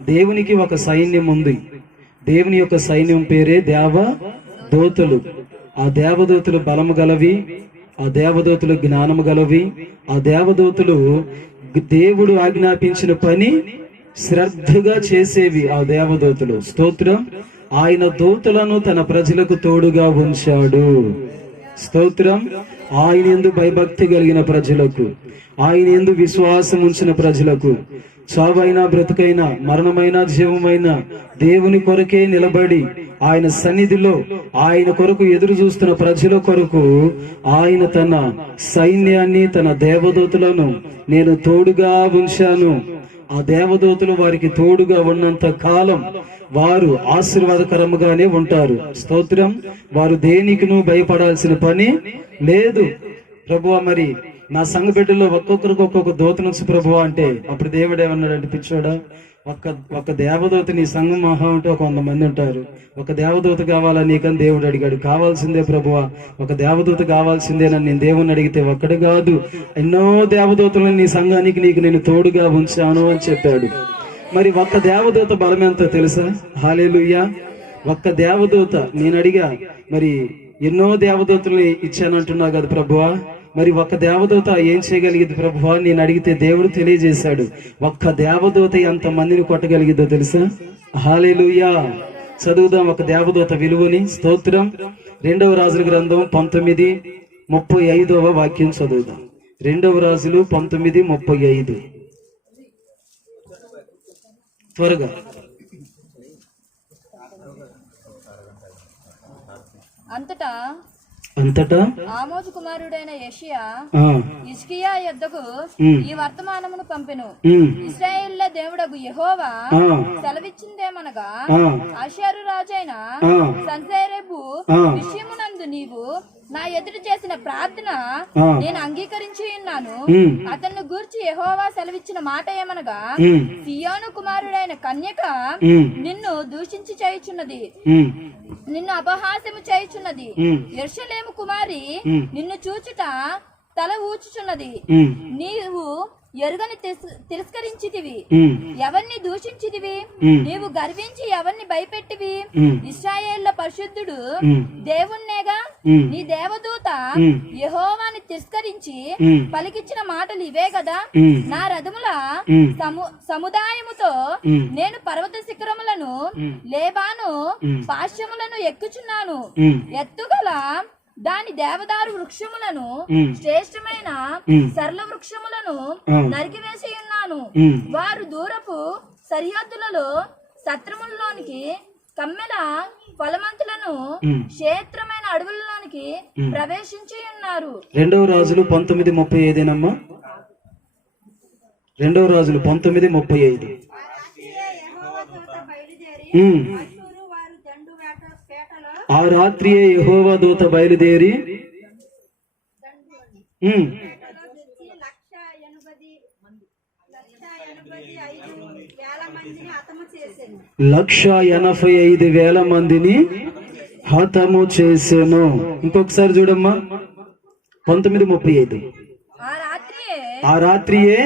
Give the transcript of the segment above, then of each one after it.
దేవునికి ఒక సైన్యం ఉంది. దేవుని యొక్క సైన్యం పేరే దేవదూతలు. ఆ దేవదూతలు బలము గలవి, ఆ దేవదూతలు జ్ఞానము గలవి. ఆ దేవదూతలు దేవుడు ఆజ్ఞాపించిన పని శ్రద్ధగా చేసేవి. ఆ దేవదూతలు, స్తోత్రం. ఆయన దూతలను తన ప్రజలకు తోడుగా ఉంచాడు. స్తోత్రం. ఆయన యందు భయభక్తి కలిగిన ప్రజలకు, ఆయన యందు విశ్వాసం ఉంచిన ప్రజలకు, చావైనా బ్రతుకైనా మరణమైన జీవమైన దేవుని కొరకే నిలబడి ఆయన సన్నిధిలో ఆయన కొరకు ఎదురు చూస్తున్న ప్రజల కొరకు ఆయన తన సైన్యాన్ని, తన దేవదూతలను నేను తోడుగా ఉంచాను. ఆ దేవదూతలు వారికి తోడుగా ఉన్నంత కాలం వారు ఆశీర్వాదకరముగానే ఉంటారు. స్తోత్రం. వారు దేనికినూ భయపడాల్సిన పని లేదు. ప్రభువా, మరి నా సంఘ బిడ్డల్లో ఒక్కొక్కరికి ఒక్కొక్క దూత నుంచి ప్రభువా అంటే, అప్పుడు దేవుడు ఏమన్నాడంటే, పిచ్చోడా, ఒక దేవదూత నీ సంఘం మహా ఉంటే 100 మంది ఉంటారు. ఒక దేవదూత కావాలా నీకని దేవుడు అడిగాడు. కావాల్సిందే ప్రభువా, ఒక దేవదూత కావాల్సిందేనని నేను దేవుని అడిగితే ఒక్కడు కాదు, ఎన్నో దేవదూతలను నీ సంఘానికి నీకు నేను తోడుగా ఉంచాను అని చెప్పాడు. మరి ఒక్క దేవదూత బలం ఎంతో తెలుసా? హల్లెలూయా. ఒక్క దేవదూత నేను అడిగా, మరి ఎన్నో దేవదూతల్ని ఇచ్చానంటున్నావు కదా ప్రభువా, మరి ఒక్క దేవదూత ఏం చేయగలిగింది ప్రభువా నేను అడిగితే దేవుడు తెలియజేశాడు. ఒక్క దేవదూత ఎంత మందిని కొట్టగలిగిద్దో తెలుసా? హల్లెలూయా. చదువుదాం ఒక దేవదూత విలువని. స్తోత్రం. 2వ రాజుల గ్రంథం 19:35 వాక్యం చదువుదాం. 2వ రాజులు 19:35. త్వరగా. అంతటా ఆమోజు కుమారుడైన యెషయా హిజ్కియా యొద్దకు ఈ వర్తమానమును పంపెను. ఇశ్రాయేలుల దేవుడగు యెహోవా సెలవిచ్చిందేమనగా, అషూరు రాజైన సన్హెరీబు విషయమునందు నీవు నా ఎదుట చేసిన ప్రార్థన నేను అంగీకరించి ఉన్నాను. అతన్ని గూర్చి యెహోవా సెలవిచ్చిన మాట ఏమనగా, సియోను కుమారుడైన కన్యక నిన్ను దూషించి చేయుచున్నది, నిన్ను అపహాస్యము చేయుచున్నది. యెరూషలేము కుమారి నిన్ను చూచుట తల ఊచుచున్నది. నీవు ఎరుగని తిరస్కరించితివి, ఎవరిని దూషించితివి, నీవు గర్వించి ఎవరిని భయపెట్టివి. ఇశ్రాయేళ్ల పరిశుద్ధుడు దేవుణ్ణేగా, నీ దేవదూత యెహోవాని తిరస్కరించి పలికిచ్చిన మాటలు ఇవే కదా. నా రథముల సముదాయముతో నేను పర్వత శిఖరములను లేబాను పాశ్యములను ఎక్కుచున్నాను. ఎత్తుగల దాని దేవదారు వృక్షములను శ్రేష్టమైన సరళ వృక్షములను నరికివేసి ఉన్నాను. వారు దూరపు సరిహద్దులలో సత్రములలోనికి, కమ్మెల ఫలమంతులను క్షేత్రమైన అడవులలోనికి ప్రవేశించి ఉన్నారు. 2వ రాజులు 19:35. 2వ రాజులు 19:35. ఆ రాత్రియే యెహోవా దూత బయలుదేరి 185,000 మందిని హతము చేసెను. ఇంకొకసారి చూడమ్మా, 19:35. ఆ రాత్రియే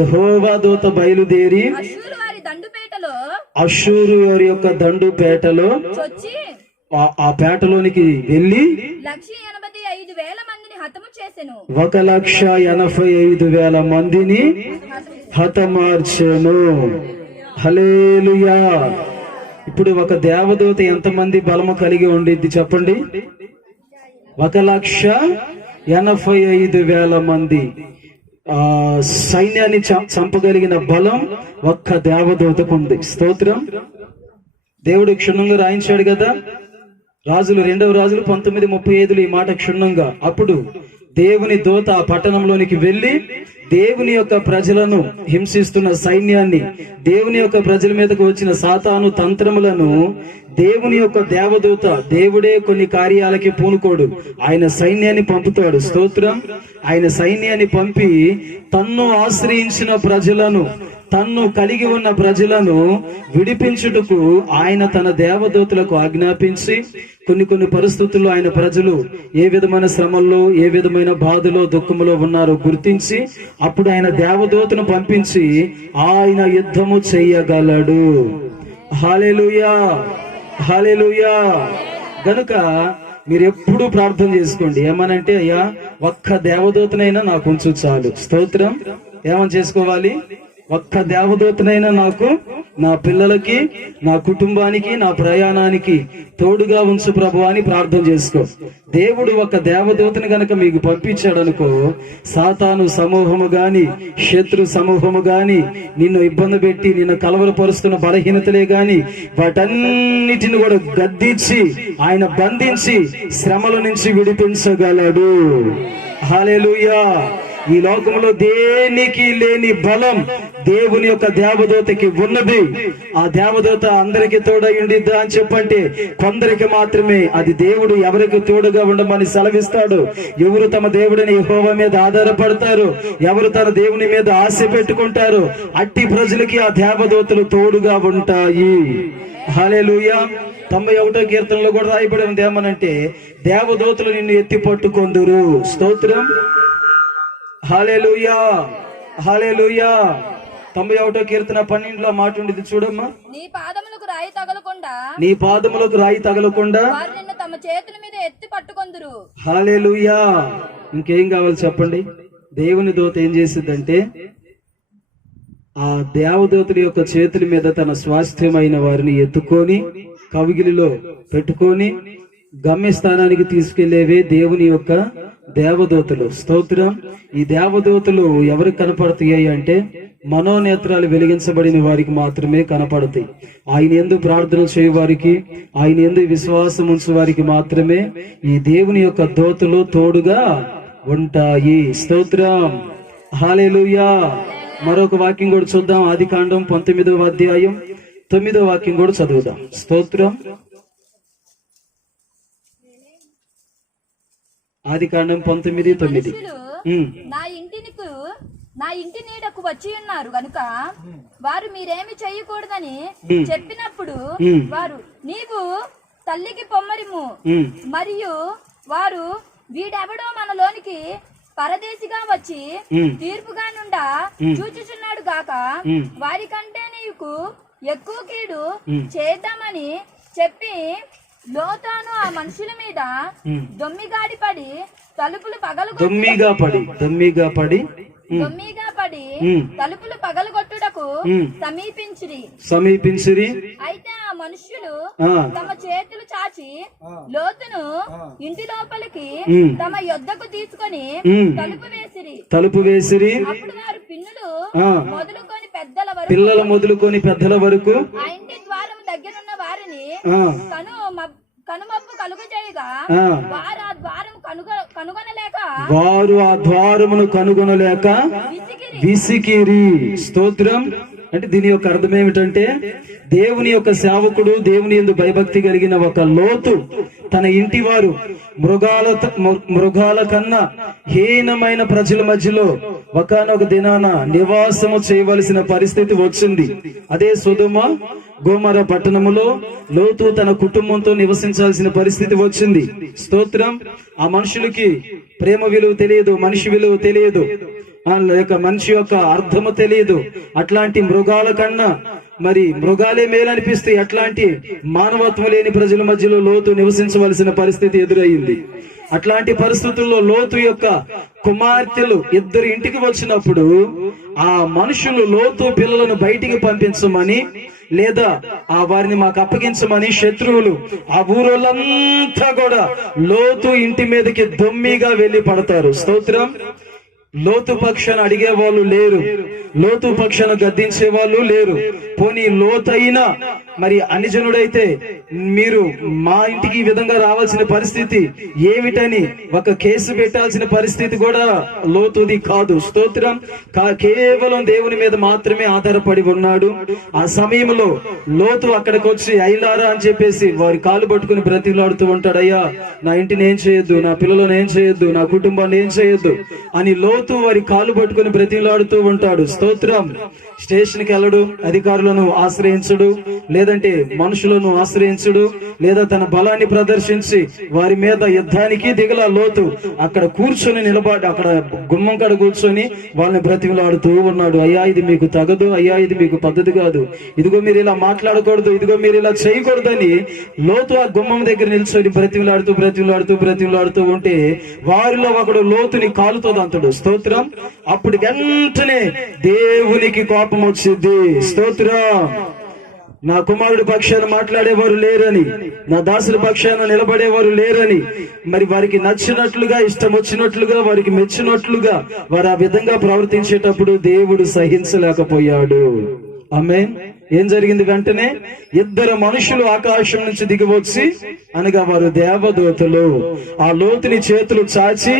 యెహోవా దూత బయలుదేరి అషూరు వారి యొక్క దండుపేటలో ఆ పేటలోనికి వెళ్ళి 185,000 మందిని హతమార్చెను. హల్లెలూయా. ఇప్పుడు ఒక దేవదూత ఎంతమంది బలము కలిగి ఉండిద్ది చెప్పండి? 185,000 మంది సైన్యాన్ని చంపగలిగిన బలం ఒక్క దేవదూతకు ఉంది. స్తోత్రం. దేవుడు క్షుణ్ణంగా రాయించాడు కదా. 2వ రాజులు 19:35 ఈ మాట క్షుణ్ణంగా. అప్పుడు దేవుని దూత ఆ పట్టణంలోనికి వెళ్లి దేవుని యొక్క ప్రజలను హింసిస్తున్న సైన్యాన్ని, దేవుని యొక్క ప్రజల మీదకు వచ్చిన సాతాను తంత్రములను దేవుని యొక్క దేవదూత, దేవుడే కొన్ని కార్యాలకి పూనుకోడు, ఆయన సైన్యాన్ని పంపుతాడు. స్తోత్రం. ఆయన సైన్యాన్ని పంపి తన్ను ఆశ్రయించిన ప్రజలను తన్ను కలిగి ఉన్న ప్రజలను విడిపించుటకు ఆయన తన దేవదూతలకు ఆజ్ఞాపించి కొన్ని పరిస్థితుల్లో ఆయన ప్రజలు ఏ విధమైన శ్రమల్లో ఏ విధమైన బాధలో దుఃఖములో ఉన్నారో గుర్తించి అప్పుడు ఆయన దేవదూతను పంపించి ఆయన యుద్ధము చెయ్యగలడు. హల్లెలూయా, హల్లెలూయా. గనుక మీరు ఎప్పుడు ప్రార్థన చేసుకోండి, ఏమనంటే అయ్యా ఒక్క దేవదూతనైనా నాకు ఉంచు చాలు. స్తోత్రం. ఏమని చేసుకోవాలి? ఒక్క దేవదూతనైనా నాకు, నా పిల్లలకి, నా కుటుంబానికి, నా ప్రయాణానికి తోడుగా ఉంచు ప్రభు అని ప్రార్థన చేసుకో. దేవుడు ఒక దేవదూతని గనక మీకు పంపించాడు అనుకో, సాతాను సమూహము గాని శత్రు సమూహము గాని నిన్ను ఇబ్బంది పెట్టి నిన్ను కలవరపరుస్తున్న బలహీనతలే గాని వాటన్నిటిని కూడా గద్దించి ఆయన బంధించి శ్రమల నుంచి విడిపించగలడు. హల్లెలూయా. ఈ లోకంలో దేనికి లేని బలం దేవుని యొక్క దేవదూతకి ఉన్నది. ఆ దేవదూత అందరికి తోడై ఉండిద్దా అని చెప్పంటే కొందరికి మాత్రమే. అది దేవుడు ఎవరికి తోడుగా ఉండమని సెలవిస్తాడు. ఎవరు తమ దేవుడిని యెహోవా మీద ఆధారపడతారు, ఎవరు తన దేవుని మీద ఆశ పెట్టుకుంటారు, అట్టి ప్రజలకి ఆ దేవదూతలు తోడుగా ఉంటాయి. హల్లెలూయా. 91వ కీర్తనలో కూడా రాయబడి ఉంది ఏమనంటే, దేవదూతలు నిన్ను ఎత్తి పట్టుకొందురు. స్తోత్రం. హల్లెలూయా, హల్లెలూయా. 91వ కీర్తన 12లో మాట ఉండేది చూడమ్మా. నీ పాదములకు రాయి తగలకుండా, నీ పాదములకు రాయి తగలకుండా వారు నిన్ను తమ చేతుల మీద ఎత్తి పట్టుకొందురు. హల్లెలూయా. ఇంకేం కావాలి చెప్పండి? దేవుని దూత ఏం చేసిద్దంటే ఆ దేవదూతల యొక్క చేతుల మీద తన స్వాస్థ్యమైన వారిని ఎత్తుకొని కవిగిలిలో పెట్టుకొని గమ్యస్థానానికి తీసుకెళ్లేవే దేవుని యొక్క దేవదూతలు. స్తోత్రం. ఈ దేవదూతలు ఎవరికి కనపడతాయి అంటే మనోనేత్రాలు వెలిగించబడిన వారికి మాత్రమే కనపడతాయి. ఆయన యందు ప్రార్థన చేయవారికి, ఆయన యందు విశ్వాసం ఉంచే వారికి మాత్రమే ఈ దేవుని యొక్క దూతలు తోడుగా ఉంటాయి. స్తోత్రం. హల్లెలూయా. మరొక వాక్యం కూడా చూద్దాం. ఆదికాండం 19వ అధ్యాయం 9వ వాక్యం కూడా చదువుదాం. స్తోత్రం. ఆదికాండం 19:9. నా ఇంటి నీడకు వచ్చి ఉన్నారు గనుక వారు మీరేమి చేయకూడదని చెప్పినప్పుడు వారు నీవు తల్లికి పొమ్మరిము, మరియు వారు వీడెవడో మనలోనికి పరదేశిగా వచ్చి తీర్పుగా నుండా చూచుచున్నాడు గాక, వారికంటే నీకు ఎక్కువ కీడు చేద్దామని చెప్పి లోతాను ఆ మనుషుల మీద దొమ్మిగా పడి తలుపులు పగలగొట్టుటకు సమీపించిరి. అయితే ఆ మనుష్యులు తమ చేతులు చాచి లోతును ఇంటి లోపలికి తమ యొద్దకు తీసుకొని తలుపు వేసిరి. అప్పుడు వారు పిల్లలు మొదలుకొని పెద్దల వరకు ఆ ఇంటి ద్వారం దగ్గరున్న వారిని కనుమప్పు కలుగజేయగా వారు ఆ ద్వారమును కనుగొనలేక విసికిరి. స్తోత్రం. అంటే దీని యొక్క అర్థం ఏమిటంటే దేవుని యొక్క సేవకుడు, దేవుని యందు భయభక్తి కలిగిన ఒక లోతు తన ఇంటి వారు మృగాల కన్నా హీనమైన ప్రజల మధ్యలో ఒకానొక దినాన నివాసము చేయవలసిన పరిస్థితి వచ్చింది. అదే సొదొమ గోమర పట్టణములో లోతు తన కుటుంబంతో నివసించాల్సిన పరిస్థితి వచ్చింది. స్తోత్రం. ఆ మనుషులకి ప్రేమ విలువ తెలియదు, మనిషి విలువ తెలియదు, లేక మనిషి యొక్క అర్థము తెలియదు. అట్లాంటి మృగాల కన్నా మరి మృగాలే మేలనిపిస్తాయి. అట్లాంటి మానవత్వం లేని ప్రజల మధ్యలో లోతు నివసించవలసిన పరిస్థితి ఎదురయ్యింది. అట్లాంటి పరిస్థితుల్లో లోతు యొక్క కుమార్తెలు ఇద్దరు ఇంటికి వచ్చినప్పుడు ఆ మనుషులు లోతు పిల్లలను బయటికి పంపించమని లేదా ఆ వారిని మాకు అప్పగించమని శత్రువులు ఆ ఊరోళ్ళంతా కూడా లోతు ఇంటి మీదకి దొమ్మిగా వెళ్లి పడతారు. స్తోత్రం. లోతు పక్షాన అడిగే వాళ్ళు లేరు, లోతు పక్షాన గద్దించే వాళ్ళు లేరు. పోనీ లోతైనా మరి అనుజనుడైతే మీరు మా ఇంటికి ఈ విధంగా రావాల్సిన పరిస్థితి ఏమిటని ఒక కేసు పెట్టాల్సిన పరిస్థితి కూడా లోతుది కాదు. స్తోత్రం. కేవలం దేవుని మీద మాత్రమే ఆధారపడి ఉన్నాడు. ఆ సమయంలో లోతు అక్కడికి వచ్చి ఐలారా అని చెప్పేసి వారి కాలు పట్టుకుని బ్రతిలాడుతూ ఉంటాడు. అయ్యా నా ఇంటిని ఏం చేయొద్దు, నా పిల్లలను ఏం చేయొద్దు, నా కుటుంబాన్ని ఏం చేయొద్దు అని లోతు వారి కాలు పట్టుకుని బ్రతిలాడుతూ ఉంటాడు. స్తోత్రం. స్టేషన్కి వెళ్ళడు, అధికారులను ఆశ్రయించడు, లేదంటే మనుషులను ఆశ్రయించడు, లేదా తన బలాన్ని ప్రదర్శించి వారి మీద యుద్ధానికి దిగల లోతు అక్కడ కూర్చొని నిలబడి అక్కడ గుమ్మం కాడ కూర్చొని వాళ్ళని బ్రతిమలాడుతూ ఉన్నాడు. అయ్యా ఇది మీకు తగదు, అయ్యా ఇది మీకు పద్ధతి కాదు, ఇదిగో మీరు ఇలా మాట్లాడకూడదు, ఇదిగో మీరు ఇలా చేయకూడదని లోతు ఆ గుమ్మం దగ్గర నిల్చొని బ్రతిమలాడుతూ ఉంటే వారిలో ఒకడు లోతుని కాలుతో దంతడు. స్తోత్రం. అప్పుడు వెంటనే దేవునికి కోపం వచ్చింది. స్తోత్రం. నా కుమారుడి పక్షాన మాట్లాడేవారు లేరని, నా దాసుడి పక్షాన నిలబడేవారు లేరని, మరి వారికి నచ్చినట్లుగా, ఇష్టం వచ్చినట్లుగా, వారికి మెచ్చినట్లుగా వారు ఆ విధంగా ప్రవర్తించేటప్పుడు దేవుడు సహించలేకపోయాడు. ఆమేన్. ఏం జరిగింది? వెంటనే ఇద్దరు మనుషులు ఆకాశం నుంచి దిగివచ్చి, అనగా వారు దేవదూతలు, ఆ లోతుని చేతులు చాచి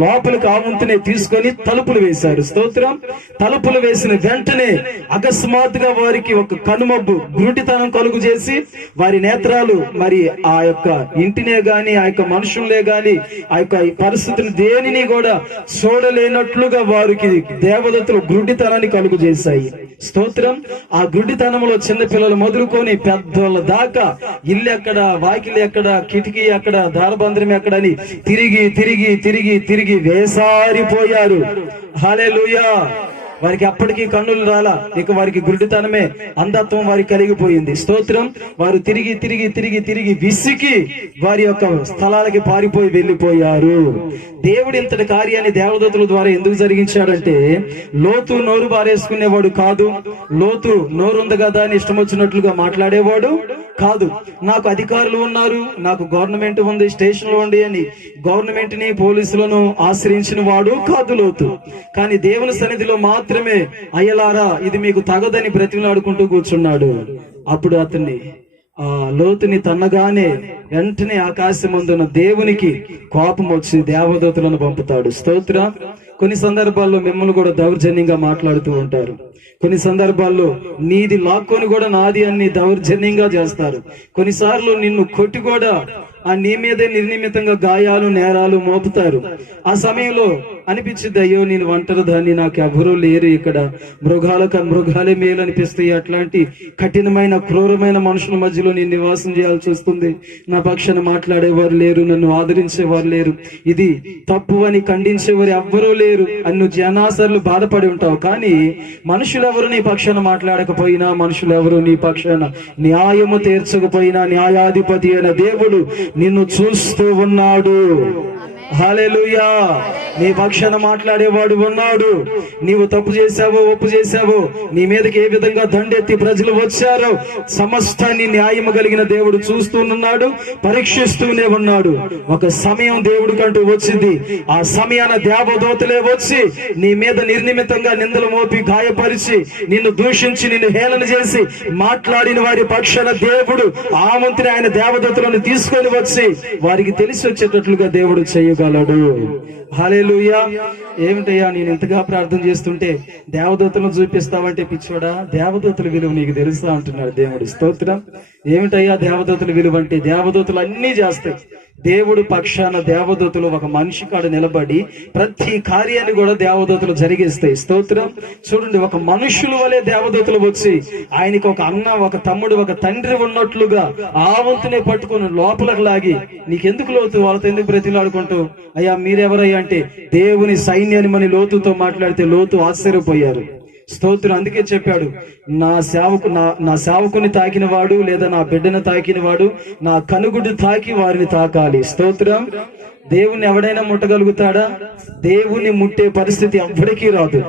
లోపలికి ఆవంతునే తీసుకొని తలుపులు వేశారు. స్తోత్రం. తలుపులు వేసిన వెంటనే అకస్మాత్తుగా వారికి ఒక కనుమబ్బు, గురుటితనం కలుగు చేసి వారి నేత్రాలు మరి ఆ యొక్క ఇంటినే గాని, ఆ యొక్క మనుషులే గాని, ఆ యొక్క పరిస్థితిని దేనిని కూడా చూడలేనట్లుగా వారికి దేవదూతలు గురుటితనాన్ని కలుగు చేశాయి. స్తోత్రం. ఆ గుడ్డితనంలో చిన్న పిల్లలు మొదలుకొని పెద్దోళ్ళ దాకా ఇల్లు ఎక్కడ, వాకిలి ఎక్కడ, కిటికీ ఎక్కడ, దారబంధరం ఎక్కడని తిరిగి వేసారిపోయారు. హల్లెలూయా. వారికి అప్పటికీ కన్నులు రాలా, ఇక వారికి గుడ్డితనమే, అంధత్వం వారికి కలిగిపోయింది. స్తోత్రం. వారు తిరిగి విసికి వారి యొక్క స్థలాలకి పారిపోయి వెళ్లిపోయారు. దేవుడు ఇంతటి కార్యాన్ని దేవదూతల ద్వారా ఎందుకు జరిగించాడంటే, లోతు నోరు బారేసుకునేవాడు కాదు, లోతు నోరుంది కదా అని ఇష్టం వచ్చినట్లుగా మాట్లాడేవాడు కాదు. నాకు అధికారులు ఉన్నారు, నాకు గవర్నమెంట్ ఉంది, స్టేషన్లు ఉంది అని గవర్నమెంట్ ని, పోలీసులను ఆశ్రయించిన వాడు కాదు లోతు. కానీ దేవుని సన్నిధిలో మాత్రమే అయ్యలారా ఇది మీకు తగదని బ్రతిమలాడుకుంటూ కూర్చున్నాడు. అప్పుడు అతన్ని ఆ లోతుని తన్నగానే వెంటనే ఆకాశమందున దేవునికి కోపం వచ్చి దేవదూతలను పంపుతాడు. స్తోత్రం. కొన్ని సందర్భాల్లో మిమ్మల్ని కూడా దౌర్జన్యంగా మాట్లాడుతూ ఉంటారు. కొన్ని సందర్భాల్లో నీది లాక్కొని కూడా నాది అని దౌర్జన్యంగా చేస్తారు. కొన్నిసార్లు నిన్ను కొట్టి కూడా ఆ నీ మీదే నిర్నిమితంగా గాయాలు, నేరాలు మోపుతారు. ఆ సమయంలో అనిపించింది, అయ్యో నేను ఒంటరి దాన్ని, నాకు ఎవరూ లేరు, ఇక్కడ మృగాలే మేలు అనిపిస్తాయి. అట్లాంటి కఠినమైన, క్రూరమైన మనుషుల మధ్యలో నేను నివాసం చేయాల్సి వస్తుంది. నా పక్షాన మాట్లాడేవారు లేరు, నన్ను ఆదరించేవారు లేరు, ఇది తప్పు అని ఖండించేవారు ఎవ్వరూ లేరు అని నువ్వు జనాసర్లు బాధపడి ఉంటావు. కానీ మనుషులెవరు నీ పక్షాన మాట్లాడకపోయినా, మనుషులెవరు నీ పక్షాన న్యాయము తీర్చకపోయినా, న్యాయాధిపతి అయిన దేవుడు నిన్ను చూస్తూ ఉన్నాడు. హల్లెలూయా. నీ పక్షాన మాట్లాడేవాడు ఉన్నాడు. నీవు తప్పు చేశావో, ఒప్పు చేశావో, నీ మీదకి ఏ విధంగా దండెత్తి ప్రజలు వచ్చారో సమస్తాన్ని న్యాయము కలిగిన దేవుడు చూస్తూనున్నాడు, పరీక్షిస్తూనే ఉన్నాడు. ఒక సమయం దేవుడి కంటూ వచ్చింది. ఆ సమయాన దేవదూతలే వచ్చి నీ మీద నిర్నిమితంగా నిందలు మోపి, గాయపరిచి, నిన్ను దూషించి, నిన్ను హేళన చేసి మాట్లాడిన వారి పక్షాన దేవుడు ఆ మంత్రి ఆయన దేవదూతలను తీసుకొని వచ్చి వారికి తెలిసి వచ్చేటట్లుగా దేవుడు చేయగలడు. హల్లెలూయా. ఏమిటయ్యా నేను ఇంతగా ప్రార్థన చేస్తుంటే దేవదూతలను చూపిస్తావంటే పిచ్చోడా, దేవదూతల విలువ నీకు తెలుసా అంటున్నాడు దేవుడు. స్తోత్రం. ఏమిటయ్యా దేవదూతల విలువ అంటే, దేవదూతలు అన్నీ చేస్తాయి. దేవుడు పక్షాన దేవదూతలు ఒక మనిషి కాడ నిలబడి ప్రతి కార్యాన్ని కూడా దేవదూతలు జరిగిస్తాయి. స్తోత్రం. చూడండి, ఒక మనుషుల వలె దేవదూతలు వచ్చి ఆయనకి ఒక అన్న, ఒక తమ్ముడు, ఒక తండ్రి ఉన్నట్లుగా ఆ వంతునే పట్టుకుని లోపలకు లాగి, నీకెందుకు లోతు, వాళ్ళతో ఎందుకు బ్రతిలాడుకుంటూ, అయ్యా మీరెవరయ్యా అంటే దేవుని సైన్యాన్ని మన లోతుతో మాట్లాడితే లోతు ఆశ్చర్యపోయారు. స్తోత్రం. అందుకే చెప్పాడు, నా సేవకుని తాకిన వాడు, లేదా నా బిడ్డను తాకిన వాడు నా కనుగుడు తాకి వారిని తాకాలి. స్తోత్రం. దేవుని ఎవడైనా ముట్టగలుగుతాడా? దేవుని ముట్టే పరిస్థితి ఎవ్వడికి రాదు.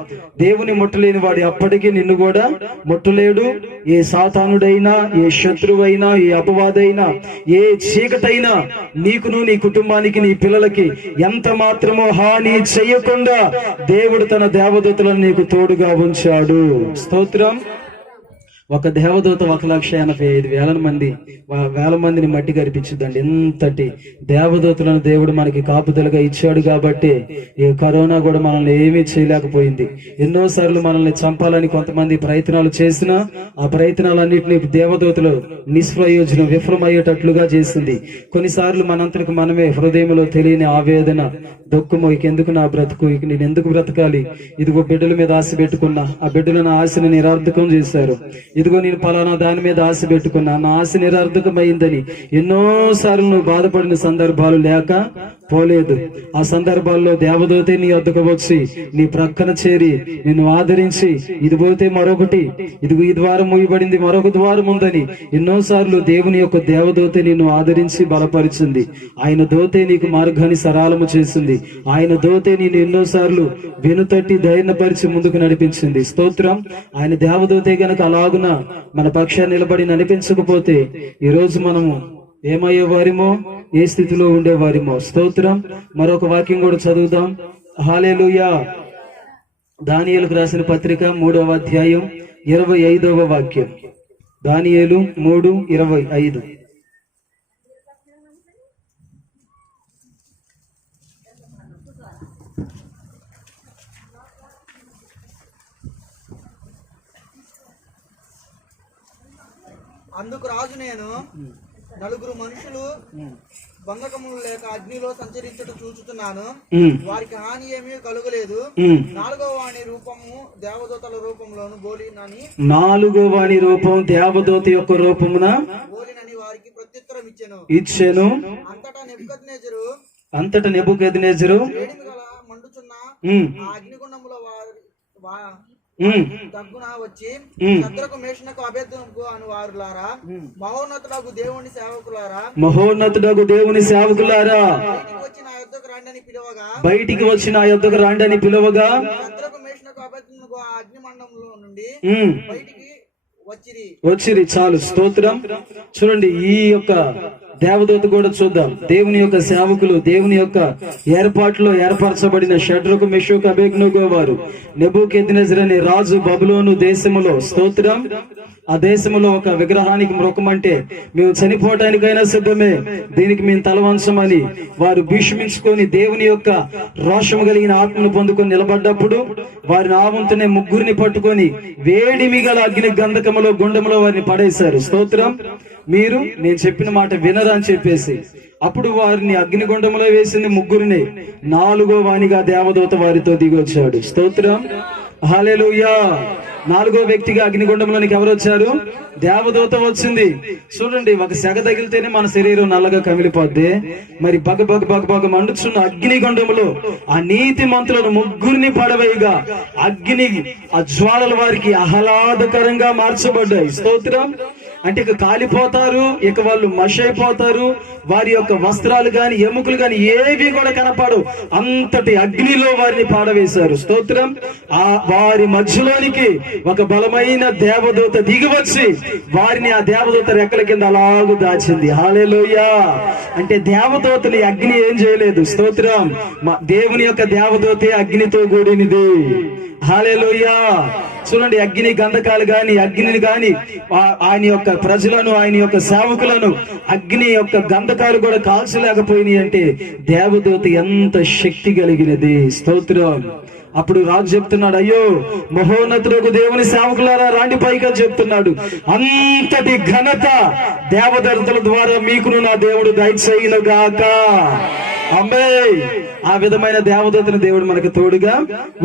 దేవుని ముట్టలేని వాడు ఎప్పటికీ నిన్ను కూడా ముట్టలేడు. ఏ సాతానుడైనా, ఏ శత్రువైనా, ఏ అపవాదైనా, ఏ చీకటైనా నీకును, నీ కుటుంబానికి, నీ పిల్లలకి ఎంత మాత్రమో హాని చెయ్యకుండా దేవుడు తన దేవదూతలను నీకు తోడుగా ఉంచాడు. స్తోత్రం. ఒక దేవదూత 1,85,000 మంది వేల మందిని మట్టి కరిపించుద్దండి. ఎంతటి దేవదూతలను దేవుడు మనకి కాపుదలుగా ఇచ్చాడు కాబట్టి ఈ కరోనా కూడా మనల్ని ఏమీ చేయలేకపోయింది. ఎన్నోసార్లు మనల్ని చంపాలని కొంతమంది ప్రయత్నాలు చేసినా ఆ ప్రయత్నాలన్నింటినీ దేవదూతలు నిష్ప్రయోజనం విఫలమయ్యేటట్లుగా చేసింది. కొన్నిసార్లు మనంతరికి మనమే హృదయంలో తెలియని ఆవేదన, దుఃఖము, ఇకెందుకు నా బ్రతుకు, ఇక నేను ఎందుకు బ్రతకాలి, ఇదిగో బిడ్డల మీద ఆశ పెట్టుకున్నా, ఆ బిడ్డలు నా ఆశని నిరర్థకం చేశారు, ఇదిగో నేను పలానా దాని మీద ఆశ పెట్టుకున్నా, నా ఆశ నిరర్థకమైందని ఎన్నోసార్లు నువ్వు బాధపడిన సందర్భాలు లేక పోలేదు. ఆ సందర్భాల్లో దేవదూతే నీ వద్దకు వచ్చి నీ ప్రక్కన చేరి నిన్ను ఆదరించి, ఇది పోతే మరొకటి, ఇదిగో ఈ ద్వారం మూయబడింది, మరొక ద్వారం ఉందని ఎన్నోసార్లు దేవుని యొక్క దేవదూతే నిన్ను ఆదరించి బలపరిచింది. ఆయన దోతే నీకు మార్గాన్ని సరళము చేసింది. ఆయన దోతే నేను ఎన్నోసార్లు వెనుతట్టి ధైర్యపరిచి ముందుకు నడిపించింది. స్తోత్రం. ఆయన దేవదూతే గనక అలాగున మన పక్షాన్ని నిలబడి నడిపించకపోతే ఈ రోజు మనము ఏమయ్యేవారిమో, ఏ స్థితిలో ఉండేవారిమో. స్తోత్రం. మరొక వాక్యం కూడా చదువుదాం. హల్లెలూయా. దానియేలుకు రాసిన పత్రిక 3వ అధ్యాయం 25వ వాక్యం. దానియేలు 3:25. అందుకు రాజు, నేను నలుగురు మనుషులు బంధకములు లేక అగ్నిలో సంచరించుట చూచుతున్నాను, వారికి హాని ఏమీ కలుగలేదు. 4వ వాణి రూపము దేవదూతల రూపంలోను బోలినని, 4వ వాణి రూపం దేవదూత యొక్క రూపమున బోలినని వారికి ప్రత్యుత్తరం ఇచ్చెను. అంతటా నెబుకద్నెజరు వేడిమి గల మండుచున్న ఆ అగ్నిగుండములో తగ్గున వచ్చి, శద్రకు, మేషనకు, అబేద్నెగోకు అను వారులారా, మహోన్నతుడగు దేవుని సేవకులారా, బయటికి వచ్చి నా యొద్దకు రండి అని పిలువగా, శద్రకు, మేషనకు, అబేద్నెగో ఆ అగ్నిమండంలో నుండి బయటికి వచ్చిరి. చాలు. స్తోత్రం. చూడండి, ఈ యొక్క దేవదూత కూడా చూద్దాం. దేవుని యొక్క సేవకులు, దేవుని యొక్క ఏర్పాటులో ఏర్పరచబడిన షడ్రకు, మెషకు, అబేద్నెగో వారు నెబుకద్నెజరు అనే రాజు బబులోను దేశములో, స్తోత్రం, ఆ దేశములో ఒక విగ్రహానికి మొక్కమంటే మేము చనిపోవటానికైనా సిద్ధమే, దీనికి మేము తలవంచమని వారు భీష్మించుకొని దేవుని యొక్క రోషము కలిగిన ఆత్మను పొందుకొని నిలబడ్డప్పుడు వారిని ఆవంతునే ముగ్గురిని పట్టుకొని వేడిమి గల అగ్ని గంధకములో గుండములో వారిని పడేశారు. స్తోత్రం. మీరు నేను చెప్పిన మాట వినరా అని చెప్పేసి అప్పుడు వారిని అగ్నిగుండంలో వేసింది ముగ్గురిని. 4వ వాణిగా దేవదూత వారితో దిగి వచ్చాడు. స్తోత్రం. హల్లెలూయా. 4వ వ్యక్తిగా అగ్నిగుండంలోనికి ఎవరు వచ్చారు? దేవదూత వచ్చింది. చూడండి, ఒక సెగ తగిలితేనే మన శరీరం నల్లగా కమిలిపోద్ది. మరి బగ మండుచున్న అగ్నిగుండంలో ఆ నీతి మంతులను ముగ్గురిని పడవేయగా అగ్ని ఆ జ్వాలలు వారికి ఆహ్లాదకరంగా మార్చబడ్డాయి. స్తోత్రం. అంటే ఇక కాలిపోతారు, ఇక వాళ్ళు మషైపోతారు, వారి యొక్క వస్త్రాలు గాని ఎముకలు గాని ఏవి కూడా కనపడవు, అంతటి అగ్నిలో వారిని పాడవేశారు. స్తోత్రం. ఆ వారి మధ్యలోనికి ఒక బలమైన దేవదూత దిగి వచ్చి వారిని ఆ దేవదూత రెక్కల కింద అలాగూ దాచింది. హల్లెలూయా. అంటే దేవదూతని అగ్ని ఏం చేయలేదు. స్తోత్రం. దేవుని యొక్క దేవదూతే అగ్నితో కూడినది. హల్లెలూయా. చూడండి, అగ్ని గంధకాలు గాని అగ్నిని గాని ఆయన యొక్క ప్రజలను, ఆయన యొక్క సేవకులను అగ్ని యొక్క గంధకాలు కూడా కాల్చలేకపోయినాయి. అంటే దేవదూత ఎంత శక్తి కలిగినది. స్తోత్రం. అప్పుడు రాజు చెప్తున్నాడు, అయ్యో మహోన్నతులకు దేవుని సేవకులారా రాండి పైగా చెప్తున్నాడు, అంతటి ఘనత దేవదూతల ద్వారా మీకును నా దేవుడు దయచేయును గాక. ఆమేన్. ఆ విధమైన దేవదూతను దేవుడు మనకు తోడుగా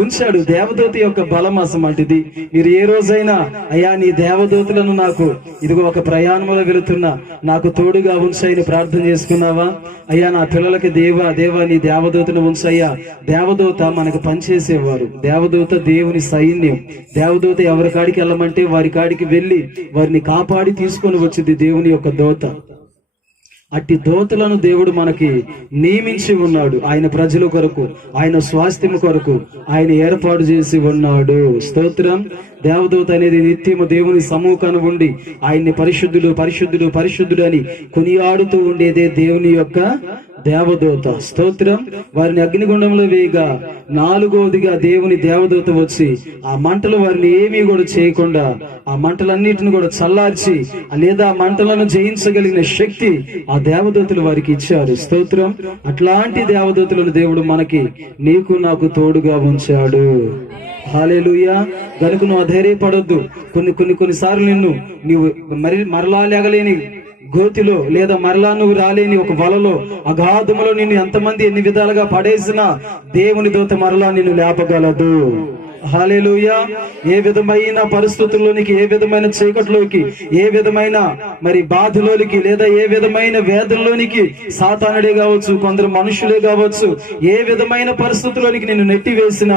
ఉంచాడు. దేవదూత యొక్క బలం అసమంటిది. మీరు ఏ రోజైనా అయ్యా నీ దేవదూతలను నాకు ఇదిగో ఒక ప్రయాణంలో వెళుతున్నా నాకు తోడుగా ఉంచాయని ప్రార్థన చేసుకున్నావా? అయ్యా నా పిల్లలకి దేవా నీ దేవదూతను ఉంచయ్యా. దేవదూత మనకు పనిచేసేవారు. దేవదూత దేవుని సైన్యం. దేవదూత ఎవరి కాడికి వెళ్ళమంటే వారి కాడికి వెళ్లి వారిని కాపాడి తీసుకొని వచ్చింది దేవుని యొక్క దూత. అట్టి దూతలను దేవుడు మనకి నియమించి ఉన్నాడు. ఆయన ప్రజల కొరకు, ఆయన స్వాస్థ్యం కొరకు ఆయన ఏర్పాటు చేసి ఉన్నాడు. స్తోత్రం. దేవదూత అనేది నిత్యము దేవుని సముఖాన ఉండి ఆయన్ని పరిశుద్ధుడు పరిశుద్ధుడు పరిశుద్ధుడు అని కొనియాడుతూ ఉండేదే దేవుని యొక్క దేవదూత. స్తోత్రం. వారిని అగ్నిగుండంలో వేయగా నాలుగోదిగా దేవుని దేవదూత వచ్చి ఆ మంటలు వారిని ఏమీ కూడా చేయకుండా ఆ మంటలన్నిటిని కూడా చల్లార్చి లేదా ఆ మంటలను జయించగలిగిన శక్తి ఆ దేవదూతలు వారికి ఇచ్చారు. స్తోత్రం. అట్లాంటి దేవదూతలను దేవుడు మనకి నీకు నాకు తోడుగా ఉంచాడు. హల్లెలూయా. గనుక నువ్వు అధైర్యపడొద్దు. కొన్నిసార్లు నీవు మరలా లేగలేని గోతిలో లేదా మరలా నువ్వు రాలేని ఒక వలలో అగాధములో నిన్ను ఎంతమంది ఎన్ని విధాలుగా పడేసినా దేవుని దూత మరలా నిన్ను లేపగలదు. హల్లెలూయా. ఏ విధమైన పరిస్థితుల్లోనికి, ఏ విధమైన చీకట్లోకి, ఏ విధమైన బాధలోనికి లేదా ఏ విధమైన వేదనలోనికి సాతానుడే కావచ్చు, కొందరు మనుషులే కావచ్చు, ఏ విధమైన పరిస్థితుల్లోనికి నిన్ను నెట్టివేసిన